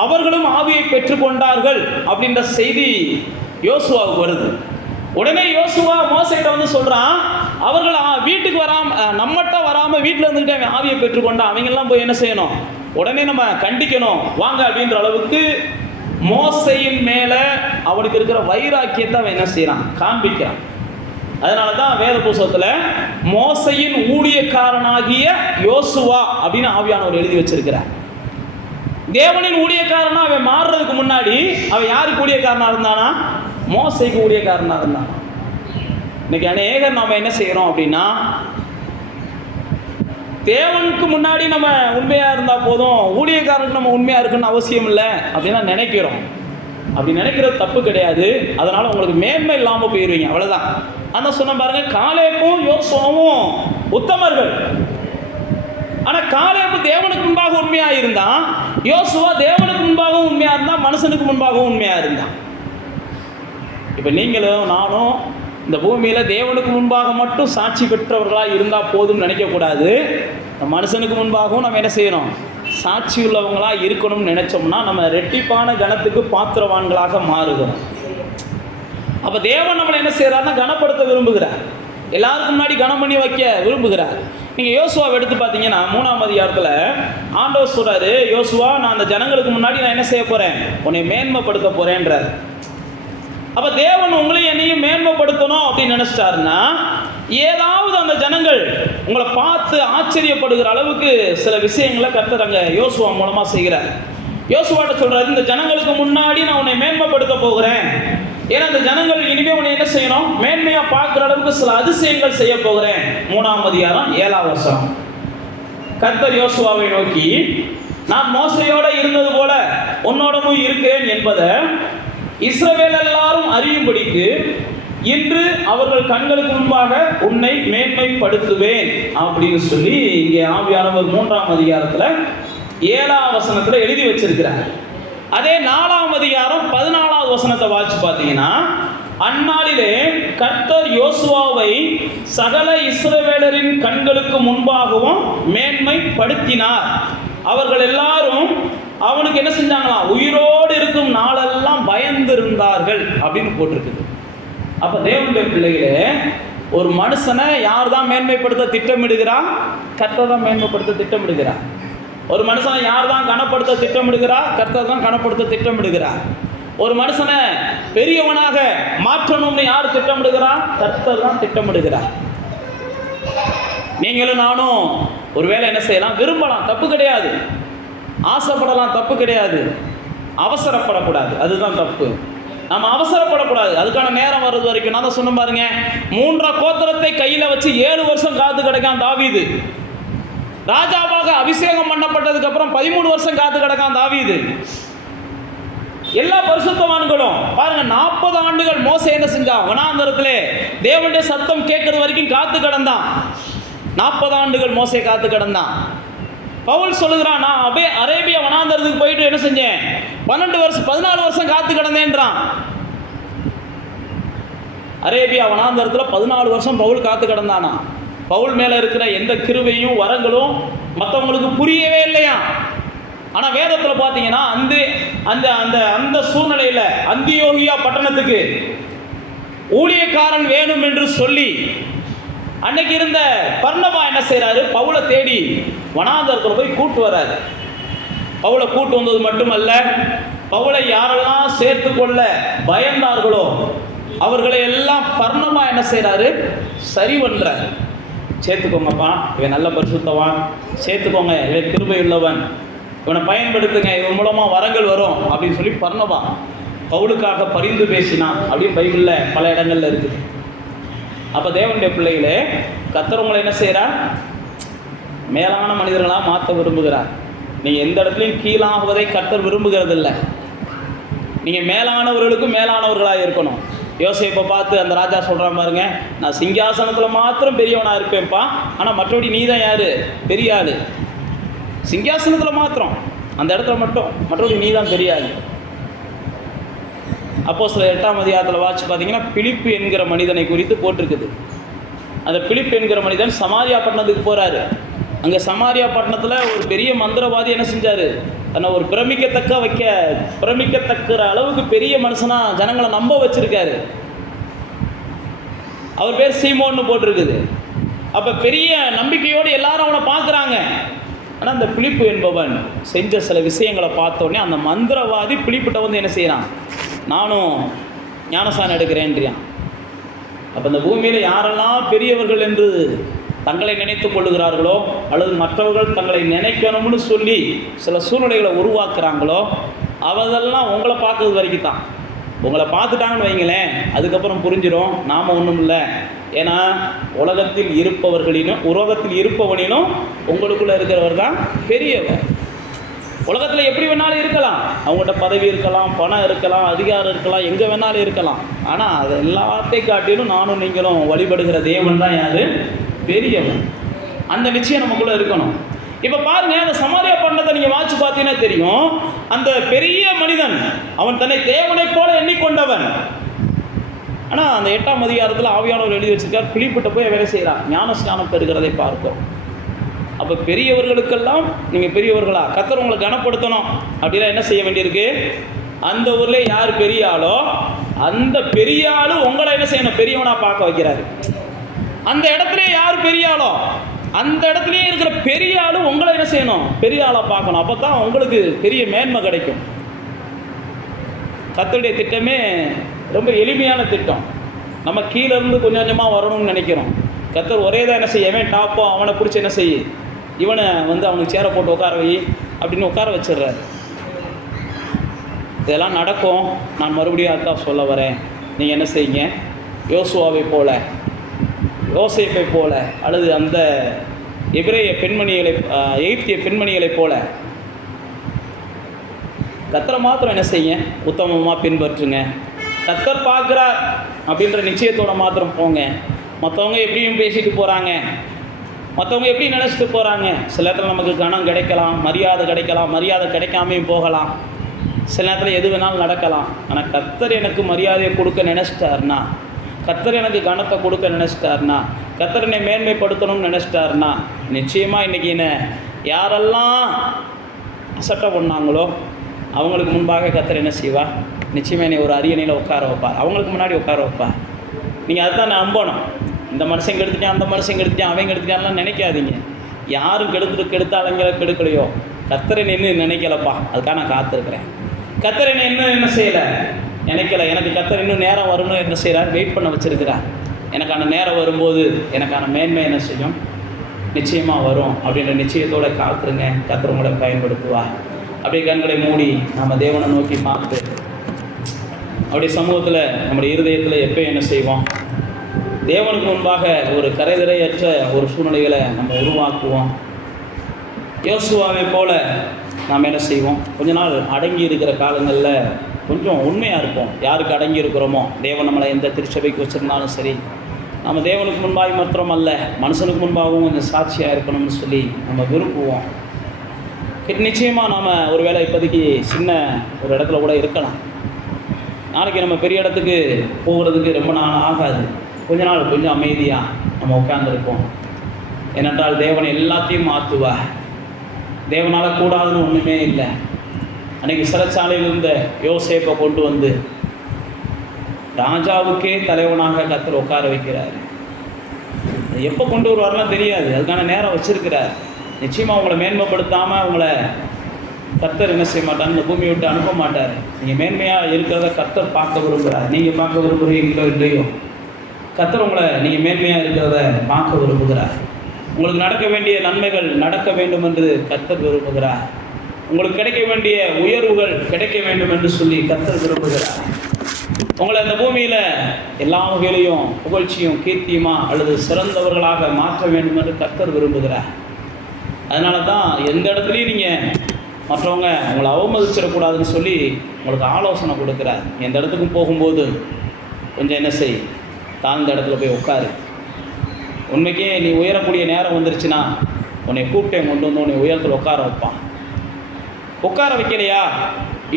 அவர்களும் ஆவியை பெற்றுக்கொண்டார்கள் அப்படின்ற செய்தி யோசுவாவுக்கு வருது. உடனே யோசுவா மோசேட்ட வந்து சொல்கிறான், அவர்கள் வீட்டுக்கு நம்மகிட்ட வராமல் வீட்டில் இருந்துக்கிட்டு அவன் ஆவியை பெற்றுக்கொண்டான், அவங்கெல்லாம் போய் என்ன செய்யணும், உடனே நம்ம கண்டிக்கணும் வாங்க அப்படின்ற அளவுக்கு மோசையின் மேலே அவனுக்கு இருக்கிற வைராக்கியத்தை அவன் என்ன செய்கிறான், காண்பிக்கிறான். அதனால தான் வேத புஸ்தகத்தில் மோசையின் ஊழியக்காரனாகிய யோசுவா அப்படின்னு ஆவியானவர் எழுதி வச்சிருக்கிறார். தேவனின் ஊழியக்காரனா அவன் மாறுறதுக்கு முன்னாடி அவன் யாருக்கு ஊழியக்காரனா இருந்தானா, மோசைக்கு ஊழியக்காரனா இருந்தான். இன்னைக்கு அநேகர் நம்ம என்ன செய்கிறோம் அப்படின்னா, தேவனுக்கு முன்னாடி நம்ம உண்மையாக இருந்தால் போதும், ஊழியக்காரனுக்கு நம்ம உண்மையாக இருக்குன்னு அவசியம் இல்லை அப்படின்னா நினைக்கிறோம். அப்படி நினைக்கிறது தப்பு கிடையாது. அதனால் உங்களுக்கு மேன்மை இல்லாமல் போயிடுவீங்க, அவ்வளோதான். அதான் சொன்ன பாருங்க, காலேபும் யோசுவாவும் உத்தமர்கள். ஆனால் காலேபு தேவனுக்கு முன்பாக உண்மையாக இருந்தான், யோசுவா தேவனுக்கு முன்பாகவும் உண்மையாக இருந்தான், மனுஷனுக்கு முன்பாகவும் உண்மையாக இருந்தான். இப்போ நீங்களும் நானும் இந்த பூமியில் தேவனுக்கு முன்பாக மட்டும் சாட்சி பெற்றவர்களாக இருந்தால் போதும்னு நினைக்கக்கூடாது. மனுஷனுக்கு முன்பாகவும் நம்ம என்ன செய்யணும், சாட்சி உள்ளவங்களாக இருக்கணும்னு நினச்சோம்னா நம்ம ரெட்டிப்பான கனத்துக்கு பாத்திரவான்களாக மாறுகிறோம். அப்போ தேவன் நம்மளை என்ன செய்கிறாருன்னா கனப்படுத்த விரும்புகிறார், எல்லாருக்கும் முன்னாடி கனம் பண்ணி வைக்க விரும்புகிறார். நீங்கள் யோசுவாவை எடுத்து பார்த்தீங்கன்னா 3ஆம் அதிகாரத்தில் ஆண்டவர் சொல்கிறாரு, யோசுவா நான் அந்த ஜனங்களுக்கு முன்னாடி நான் என்ன செய்ய போகிறேன், உன்னை மேன்மைப்படுத்த போகிறேன்றார். அப்போ தேவன் உங்களையும் என்னையும் மேன்மைப்படுத்தணும் அப்படின்னு நினச்சிட்டாருன்னா, ஏதாவது அந்த ஜனங்கள் உங்களை பார்த்து ஆச்சரியப்படுகிற அளவுக்கு சில விஷயங்களை கர்த்தர் அங்கே யோசுவா மூலமாக செய்கிறார். யோசுவாட்ட சொல்கிறாரு, இந்த ஜனங்களுக்கு முன்னாடி நான் உன்னை மேன்மைப்படுத்த போகிறேன், ஏன்னா அந்த ஜனங்கள் இனிமேல் உன்னை என்ன செய்யணும், மேன்மையாக பார்க்குற அளவுக்கு சில அதிசயங்கள் செய்ய போகிறேன். 3ஆம் அதிகாரம் 7ஆம் வசனம். கர்த்தர் யோசுவாவை நோக்கி, நான் மோசையோடு இருந்தது போல உன்னோடமும் இருக்கிறேன் என்பதை இஸ்ரவேல் எல்லாரும் அறியும்படிக்கு இன்று அவர்கள் கண்களுக்கு முன்பாக உன்னை மேன்மைப்படுத்துவேன் அப்படின்னு சொல்லி இங்கே ஆவியானவர் 3ஆம் அதிகாரத்தில் 7ஆம் வசனத்தில் எழுதி வச்சிருக்கிறார். அதே 4ஆம் அதிகாரம் 14ஆவது வசனத்தை வாசிச்சு பார்த்தீங்கன்னா, அந்நாளிலே கர்த்தர் யோசுவாவை சகல இஸ்ரவேலரின் கண்களுக்கு முன்பாகவும் மேன்மைப்படுத்தினார், அவர்கள் எல்லாரும் அவனுக்கு என்ன செஞ்சாங்களாம், உயிரோடு இருக்கும் நாளெல்லாம் பயந்திருந்தார்கள் அப்படின்னு போட்டிருக்குது. அப்போ தேவனுடைய பிள்ளைகளே, ஒரு மனுஷனை யார் தான் மேன்மைப்படுத்த திட்டமிடுகிறார், கர்த்தர் தான் மேன்மைப்படுத்த திட்டமிடுகிறார். ஒரு மனுஷனை யார் தான் கனப்படுத்த திட்டமிடுகிறார், கர்த்தர் தான் கனப்படுத்த திட்டமிடுகிறார். ஒரு மனுஷனை பெரியவனாக மாற்றணும்னு யார் திட்டமிடுகிறார், கர்த்தர் தான் திட்டமிடுகிறார். நீங்களும் நானும் ஒருவேளை என்ன செய்யலாம், விரும்பலாம், தப்பு கிடையாது, ஆசைப்படலாம், தப்பு கிடையாது, அவசரப்படக்கூடாது, அதுதான் தப்பு. நம்ம அவசரப்படக்கூடாது, அதுக்கான நேரம் வர்றது வரைக்கும். நான் தான் சொன்ன பாருங்க, 3 கோத்திரத்தை கையில் வச்சு 7 வருஷம் காத்து கிடக்கான் தாவீது. ராஜாவாக அபிஷேகம் பண்ணப்பட்டதுக்கு அப்புறம் 13 வருஷம் காத்து கிடக்கான் தாவீது. எல்லா பரிசுத்தவான்களும் பாருங்க, 40 ஆண்டுகள் மோசே என்ன செஞ்சான், வனாந்தரத்திலே தேவனுடைய சத்தம் கேட்கறது வரைக்கும் காத்து கிடந்தான். 40 ஆண்டுகள் மோசே காத்து கிடந்தான். பவுல் சொல்லுகிறான், நான் அரேபியா வனாந்தரத்துக்கு போயிட்டு என்ன செஞ்சேன், 14 வருஷம் காத்து கிடந்தேன்றான். அரேபியா வனாந்தரத்தில் 14 வருஷம் பவுல் காத்து கிடந்தானா. பவுல் மேலே இருக்கிற எந்த கிருபையும் வரங்களும் மற்றவங்களுக்கு புரியவே இல்லையா. ஆனால் வேதத்தில் பார்த்தீங்கன்னா அந்த அந்த அந்த அந்த சூழ்நிலையில் அந்தியோகியா பட்டணத்துக்கு ஊழியக்காரன் வேணும் என்று சொல்லி அன்னைக்கு இருந்த பர்னபா என்ன செய்கிறாரு, பவுலை தேடி வனாந்தரத்தில் போய் கூட்டு வர்றாரு. பவுலை கூட்டு வந்தது மட்டுமல்ல, பவுலை யாரெல்லாம் சேர்த்து கொள்ள பயந்தார்களோ அவர்களை எல்லாம் பர்னபா என்ன செய்கிறாரு, சரி பண்ணுறாரு. சேர்த்துக்கோங்கப்பா, இவன் நல்ல பரிசுத்தவான், சேர்த்துக்கோங்க, இவன் கிருபை உள்ளவன், இவனை பயன்படுத்துங்க, இவன் மூலமாக வரங்கள் வரும் அப்படின்னு சொல்லி பர்னபா பவுலுக்காக பரிந்து பேசினான் அப்படின்னு பைபிளில் பல இடங்கள்ல இருக்குது. அப்போ தேவனுடைய பிள்ளைகளே, கர்த்தர் உங்களை என்ன செய்கிறார், மேலான மனிதர்களாக மாற்ற விரும்புகிறார். நீங்கள் எந்த இடத்துலையும் கீழாகுவதை கர்த்தர் விரும்புகிறது இல்லை. நீங்கள் மேலானவர்களுக்கும் மேலானவர்களாக இருக்கணும். யோசேப்பை பார்த்து அந்த ராஜா சொல்கிறான் பாருங்க, நான் சிங்காசனத்தில் மாத்திரம் பெரியவனாக இருப்பேன்ப்பா, ஆனால் மற்றபடி நீ தான் யார், பெரிய ஆள். சிங்காசனத்தில் மாத்திரம், அந்த இடத்துல மட்டும், மற்றபடி நீ தான் பெரிய ஆள். அப்போஸ்தலர் 8ஆம் அதிகாரத்தில் வாட்சி பார்த்தீங்கன்னா பிலிப்பு என்கிற மனிதனை குறித்து போட்டிருக்குது. அந்த பிலிப்பு என்கிற மனிதன் சமாரியா பட்டணத்துக்கு போகிறாரு. அங்கே சமாரியா பட்டணத்தில் ஒரு பெரிய மந்திரவாதி என்ன செஞ்சார், தன்னை ஒரு பிரமிக்கத்தக்கிற அளவுக்கு பெரிய மனுஷனாக ஜனங்களை நம்ப வச்சிருக்காரு. அவர் பேர் சீமோன்னு போட்டிருக்குது. அப்போ பெரிய நம்பிக்கையோடு எல்லாரும் அவனை பார்க்குறாங்க. ஆனால் அந்த பிலிப்பு என்பவன் செஞ்ச சில விஷயங்களை பார்த்தோடனே அந்த மந்திரவாதி பிலிப்பிட்ட வந்து என்ன செய்கிறான், நானும் ஞானஸ்நானம் எடுக்கிறேன்றியான். அப்போ இந்த பூமியில் யாரெல்லாம் பெரியவர்கள் என்று தங்களை நினைத்து கொள்ளுகிறார்களோ அல்லது மற்றவர்கள் தங்களை நினைக்கணும்னு சொல்லி சில சூழ்நிலைகளை உருவாக்குறாங்களோ அவதெல்லாம் உங்களை பார்க்கறது வரைக்கும் தான். உங்களை பார்த்துட்டாங்கன்னு வைங்களேன், அதுக்கப்புறம் புரிஞ்சிடும் நாம் ஒன்றும் இல்லை. ஏன்னா உலகத்தில் இருப்பவனினும் உங்களுக்குள்ளே இருக்கிறவர் தான் பெரியவர். உலகத்தில் எப்படி வேணாலும் இருக்கலாம், அவங்கள்ட்ட பதவி இருக்கலாம், பணம் இருக்கலாம், அதிகாரம் இருக்கலாம், எங்கே வேணாலும் இருக்கலாம். ஆனால் அது எல்லாத்தையும் காட்டிலும் நானும் நீங்களும் வழிபடுகிற தேவன் தான் யார், பெரியவன். அந்த நிச்சயம் நமக்குள்ளே இருக்கணும். இப்போ பாருங்கள், அந்த சமாரியா பட்டணத்தை நீங்கள் வாட்சி பார்த்தீங்கன்னா தெரியும். அந்த பெரிய மனிதன் அவன் தன்னை தேவனை போல எண்ணிக்கொண்டவன். ஆனால் அந்த 8ஆம் அதிகாரத்தில் ஆவியானவர் எழுதி வச்சிருக்கார், பிலிப்பிட்ட போய் வேலை செய்கிறான், ஞானஸ்நானம் பெறுகிறதை பார்க்கிறோம். அப்போ பெரியவர்களுக்கெல்லாம் நீங்கள் பெரியவர்களா, கர்த்தர் உங்களை கனப்படுத்தணும் அப்படின்னா என்ன செய்ய வேண்டியிருக்கு, அந்த ஊரில் யார் பெரிய ஆளோ அந்த பெரிய ஆளு உங்களை என்ன செய்யணும், பெரியவனாக பார்க்க வைக்கிறாரு. அந்த இடத்துல யார் பெரிய ஆளோ அந்த இடத்துலையே இருக்கிற பெரிய ஆளு உங்களை என்ன செய்யணும், பெரிய ஆளாக பார்க்கணும். அப்போ தான் உங்களுக்கு பெரிய மேன்மை கிடைக்கும். கர்த்தருடைய திட்டமே ரொம்ப எளிமையான திட்டம். நம்ம கீழேருந்து கொஞ்சம் கொஞ்சமாக வரணும்னு நினைக்கிறோம். கர்த்தர் ஒரே தான் என்ன செய்யவேன், டாப்போ அவனை பிடிச்சி என்ன செய்ய, இவனை வந்து அவனுக்கு சேரை போட்டு உட்கார வை அப்படின்னு உட்கார வச்சிடுறாரு. இதெல்லாம் நடக்கும். நான் மறுபடியும் அதான் சொல்ல வரேன். நீங்கள் என்ன செய்யுங்க, யோசுவாவை போல, யோசேப்பை போல, அல்லது அந்த எபிரேய பெண்மணிகளை, எகிப்திய பெண்மணிகளைப் போல கர்த்தரை மாத்திரம் என்ன செய்யுங்க, உத்தமமாக பின்பற்றுங்க. கர்த்தர் பார்க்குறார் அப்படின்ற நிச்சயத்தோடு மாத்திரம் போங்க. மற்றவங்க எப்படியும் பேசிட்டு போகிறாங்க, மற்றவங்க எப்படி நினச்சிட்டு போகிறாங்க. சில நேரத்தில் நமக்கு கனம் கிடைக்கலாம், மரியாதை கிடைக்கலாம், மரியாதை கிடைக்காமையும் போகலாம். சில நேரத்தில் எது வேணாலும் நடக்கலாம். ஆனால் கர்த்தர் எனக்கு மரியாதையை கொடுக்க நினச்சிட்டாருன்னா, கர்த்தர் எனக்கு கனத்தை கொடுக்க நினச்சிட்டாருன்னா, கர்த்தர் என்னை மேன்மைப்படுத்தணும்னு நினச்சிட்டாருன்னா, நிச்சயமாக இன்றைக்கி என்ன யாரெல்லாம் அசட்டை பண்ணாங்களோ அவங்களுக்கு முன்பாக கர்த்தர் என்ன செய்வா, நிச்சயமாக என்னை ஒரு அரியணையில் உட்கார வைப்பார், அவங்களுக்கு முன்னாடி உட்கார வைப்பார். நீங்கள் அதுதான் நம்பணும். இந்த மனுஷன் கெடுத்துட்டான், அந்த மனுஷன் கெடுத்துட்டான், அவன் கெடுத்துட்டான்லாம் நினைக்காதீங்க. யாரும் கெடுத்தாலங்களை கெடுக்கலையோ, கர்த்தர் என்ன நினைக்கலப்பா, அதுக்காக நான் காத்திருக்கிறேன். கர்த்தர் என்ன செய்யலை, நினைக்கல. எனக்கு கர்த்தர் இன்னும் நேரம் வரணும் என்ன செய்கிறார், வெயிட் பண்ண வச்சுருக்கிறார். எனக்கான நேரம் வரும்போது எனக்கான மேன்மை என்ன செய்யும், நிச்சயமாக வரும் அப்படின்ற நிச்சயத்தோடு காத்துருங்க. கர்த்தர் உங்களை பயன்படுத்துவார். அப்படியே கண்களை மூடி நம்ம தேவனை நோக்கி பார்த்து அப்படியே சமூகத்தில் நம்முடைய இருதயத்தில் எப்போ என்ன செய்வோம், தேவனுக்கு முன்பாக ஒரு கரைதிரையற்ற ஒரு சூழ்நிலைகளை நம்ம உருவாக்குவோம். யோசுவாவை போல நாம் என்ன செய்வோம், கொஞ்ச நாள் அடங்கி இருக்கிற காலங்களில் கொஞ்சம் உண்மையாக இருப்போம். யாருக்கு அடங்கி இருக்கிறோமோ, தேவன் நம்மளை எந்த திருச்சபைக்கு வச்சுருந்தாலும் சரி, நம்ம தேவனுக்கு முன்பாக மாத்திரம் அல்ல, மனுஷனுக்கு முன்பாகவும் கொஞ்சம் சாட்சியாக இருக்கணும்னு சொல்லி நம்ம விரும்புவோம். நிச்சயமாக நாம் ஒரு வேளை இப்போதைக்கு சின்ன ஒரு இடத்துல கூட இருக்கலாம். நாளைக்கு நம்ம பெரிய இடத்துக்கு போகிறதுக்கு ரொம்ப நாள் ஆகாது. கொஞ்ச நாள் கொஞ்சம் அமைதியாக நம்ம உட்கார்ந்துருப்போம். ஏனென்றால் தேவன் எல்லாத்தையும் மாற்றுவார். தேவனால் கூடாதுன்னு ஒன்றுமே இல்லை. அன்றைக்கி சிறைச்சாலையில் இருந்த யோசேப்பை கொண்டு வந்து ராஜாவுக்கே தலைவனாக கர்த்தர் உட்கார வைக்கிறார். எப்போ கொண்டு வருவார்லாம் தெரியாது, அதுக்கான நேரம் வச்சிருக்கிறார். நிச்சயமாக உங்களை மேன்மைப்படுத்தாமல் உங்களை கர்த்தர் என்ன செய்ய மாட்டார், இந்த பூமியை விட்டு அனுப்ப மாட்டார். நீங்கள் மேன்மையாக இருக்கிறத கர்த்தர் பார்க்க விரும்புகிறார். நீங்கள் பார்க்க விரும்புகிறீங்களோ இல்லையோ, கர்த்தர் உங்களை நீங்கள் மேன்மையாக இருக்கிறத பார்க்க விரும்புகிறார். உங்களுக்கு நடக்க வேண்டிய நன்மைகள் நடக்க வேண்டும் என்று கர்த்தர் விரும்புகிறார். உங்களுக்கு கிடைக்க வேண்டிய உயர்வுகள் கிடைக்க வேண்டும் என்று சொல்லி கர்த்தர் விரும்புகிறார். உங்களை இந்த பூமியில் எல்லா வகையிலையும் புகழ்ச்சியும் கீர்த்தியுமா அல்லது சிறந்தவர்களாக மாற்ற வேண்டும் என்று கர்த்தர் விரும்புகிறார். அதனால தான் எந்த இடத்துலையும் நீங்கள் மற்றவங்க உங்களை அவமதிச்சிடக்கூடாதுன்னு சொல்லி உங்களுக்கு ஆலோசனை கொடுக்குறார். எந்த இடத்துக்கும் போகும்போது கொஞ்சம் என்ன செய், தாழ்ந்த இடத்துல போய் உட்காரு. உண்மைக்கே நீ உயரக்கூடிய நேரம் வந்துருச்சுன்னா உன்னை கூப்பிட்டே கொண்டு வந்து உன்னை உயரத்தில் உட்கார வைப்பான். உட்கார வைக்கலையா,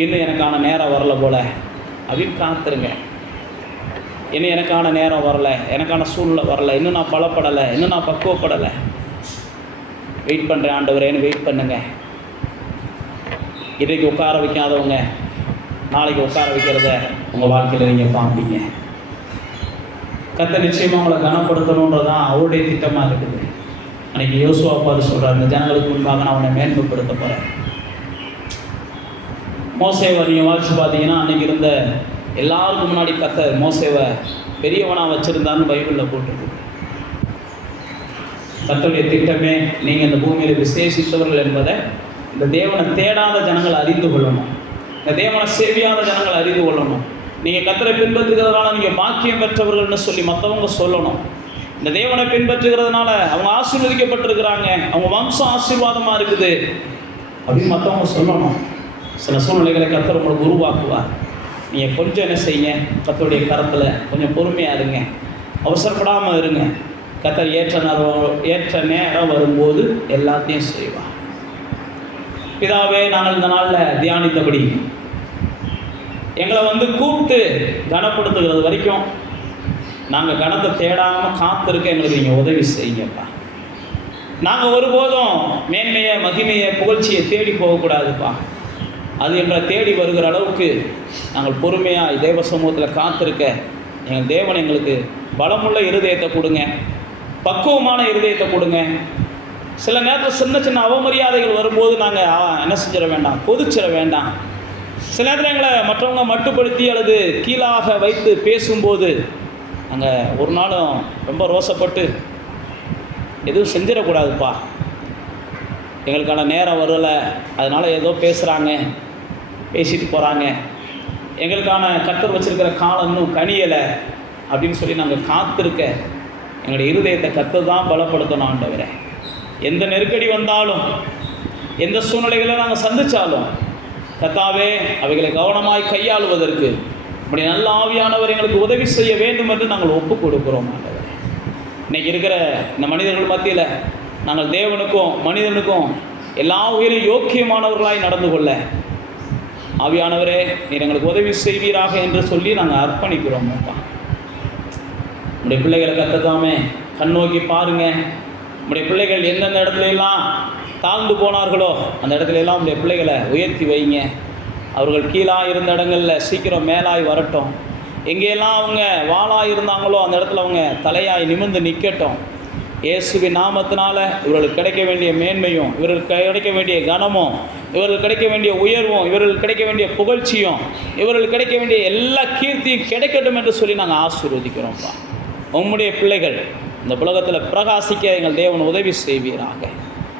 இன்னும் எனக்கான நேரம் வரல போல அப்படின்னு காத்துருங்க. இன்னும் எனக்கான நேரம் வரலை, எனக்கான சூழ்நிலை வரலை, இன்னும் நான் பலப்படலை, இன்னும் நான் பக்குவப்படலை, வெயிட் பண்ணுறேன் ஆண்டவரேன்னு வெயிட் பண்ணுங்க. இன்றைக்கு உட்கார வைக்காதவங்க நாளைக்கு உட்கார வைக்கிறத உங்கள் வாழ்க்கையில் நீங்கள் பார்ப்பீங்க. கர்த்தர் நிச்சயமாக உங்களை கனப்படுத்தணுன்றதான் அவருடைய திட்டமாக இருக்குது. அன்றைக்கி யோசுவா பார்த்து சொல்கிறார், இந்த ஜனங்களுக்கு முன்பாக நான் அவனை மேன்மைப்படுத்த போகிறேன். மோசேவை நீங்கள் வாசித்து பார்த்தீங்கன்னா அன்றைக்கி இருந்த எல்லாருக்கும் முன்னாடி கர்த்தர் மோசேவை பெரியவனாக வச்சுருந்தான்னு பைபிளில் போட்டிருக்கு. கர்த்தருடைய திட்டமே நீங்கள் இந்த பூமியில் விசேஷித்தவர்கள் என்பதை இந்த தேவனை தேடாத ஜனங்கள் அறிந்து கொள்ளணும். இந்த தேவனை சேவியாத ஜனங்கள் அறிந்து கொள்ளணும். நீங்கள் கர்த்தரை பின்பற்றுகிறதுனால நீங்கள் பாக்கியம் பெற்றவர்கள்னு சொல்லி மற்றவங்க சொல்லணும். இந்த தேவனை பின்பற்றுகிறதுனால அவங்க ஆசீர்வதிக்கப்பட்டிருக்கிறாங்க, அவங்க வம்சம் ஆசீர்வாதமாக இருக்குது அப்படின்னு மற்றவங்க சொல்லணும். சில சூழ்நிலைகளை கர்த்தர் உங்களுக்கு உருவாக்குவார். நீங்கள் கொஞ்சம் என்ன செய்யுங்க, கர்த்தருடைய கரத்தில் கொஞ்சம் பொறுமையாக இருங்க, அவசரப்படாமல் இருங்க. கர்த்தர் ஏற்ற நேரம் வரும்போது எல்லாத்தையும் செய்வார். பிதாவே, நாங்கள் இந்த நாளில் தியானித்தபடி எங்களை கூப்பிட்டு கனப்படுத்துகிறது வரைக்கும் நாங்கள் கனத்தை தேடாமல் காத்திருக்க எங்களுக்கு நீங்கள் உதவி செய்யுங்கப்பா. நாங்கள் ஒருபோதும் மேன்மையை மகிமையை புகழ்ச்சியை தேடி போகக்கூடாதுப்பா. அது எங்களை தேடி வருகிற அளவுக்கு நாங்கள் பொறுமையாக தேவ சமூகத்தில் காத்திருக்க எங்கள் தேவன் எங்களுக்கு பலமுள்ள இருதயத்தை கொடுங்க, பக்குவமான இருதயத்தை கொடுங்க. சில நேரத்தில் சின்ன சின்ன அவமரியாதைகள் வரும்போது நாங்கள் என்ன செஞ்சிட வேண்டாம், கொதிச்சிட வேண்டாம். சில நேரத்தில் எங்களை மற்றவங்க மட்டுப்படுத்தி அல்லது கீழாக வைத்து பேசும்போது நாங்கள் ஒரு நாளும் ரொம்ப ரோசப்பட்டு எதுவும் செஞ்சிடக்கூடாதுப்பா. எங்களுக்கான நேரம் வரலை, அதனால் ஏதோ பேசுகிறாங்க, பேசிட்டு போகிறாங்க, எங்களுக்கான கர்த்தர் வச்சுருக்கிற காலம் இன்னும் கனியலை அப்படின்னு சொல்லி நாங்கள் காத்திருக்க எங்களுடைய இருதயத்தை கர்த்தர் தான் பலப்படுத்தணும். ஆண்டவரே, எந்த நெருக்கடி வந்தாலும் எந்த சூழ்நிலைகளை நாங்கள் சந்தித்தாலும் கர்த்தாவே அவைகளை கவனமாய் கையாளுவதற்கு இப்படி நல்ல ஆவியானவர் எங்களுக்கு உதவி செய்ய வேண்டும் என்று நாங்கள் ஒப்புக் கொடுக்குறோம். ஆண்டவரே, இன்றைக்கி இருக்கிற இந்த மனிதர்கள் மத்தியில் நாங்கள் தேவனுக்கும் மனிதனுக்கும் எல்லா உயிரும் யோக்கியமானவர்களாய் நடந்து கொள்ள ஆவியானவரே நீர் எங்களுக்கு உதவி செய்வீராக என்று சொல்லி நாங்கள் அர்ப்பணிக்கிறோம். நம்முடைய பிள்ளைகளை கத்ததாமே கண்ணோக்கி பாருங்கள். நம்முடைய பிள்ளைகள் எந்தெந்த இடத்துல எல்லாம் தாழ்ந்து போனார்களோ அந்த இடத்துல எல்லாம் நம்முடைய பிள்ளைகளை உயர்த்தி வைங்க. அவர்கள் கீழாக இருந்த இடங்களில் சீக்கிரம் மேலாய் வரட்டும். எங்கெல்லாம் அவங்க வாளாக இருந்தாங்களோ அந்த இடத்துல அவங்க தலையாய் நிமிர்ந்து நிற்கட்டும். இயேசுவின் நாமத்தினால இவர்களுக்கு கிடைக்க வேண்டிய மேன்மையும், இவர்களுக்கு கிடைக்க வேண்டிய கனமும், இவர்களுக்கு கிடைக்க வேண்டிய உயர்வும், இவர்களுக்கு கிடைக்க வேண்டிய புகழ்ச்சியும், இவர்களுக்கு கிடைக்க வேண்டிய எல்லா கீர்த்தியும் கிடைக்கட்டும் என்று சொல்லி நாங்கள் ஆசீர்வதிக்கிறோம்ப்பா. உம்முடைய பிள்ளைகள் இந்த உலகத்தில் பிரகாசிக்க எங்கள் தேவன் உதவி செய்வீராக.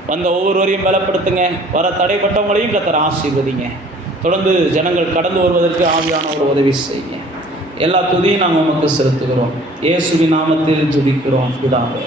வந்த ஒவ்வொருவரையும் பலப்படுத்துங்க, வர தடைப்பட்டவங்களையும் கர்த்தர் ஆசீர்வதிங்க. தொடர்ந்து ஜனங்கள் கடந்து வருவதற்கு ஆவியான ஒரு உதவி செய்யுங்க. எல்லா துதியும் நாங்கள் உமக்கு செலுத்துகிறோம். இயேசுவின் நாமத்தில் ஜெபிக்கிறோம் பிதாவே.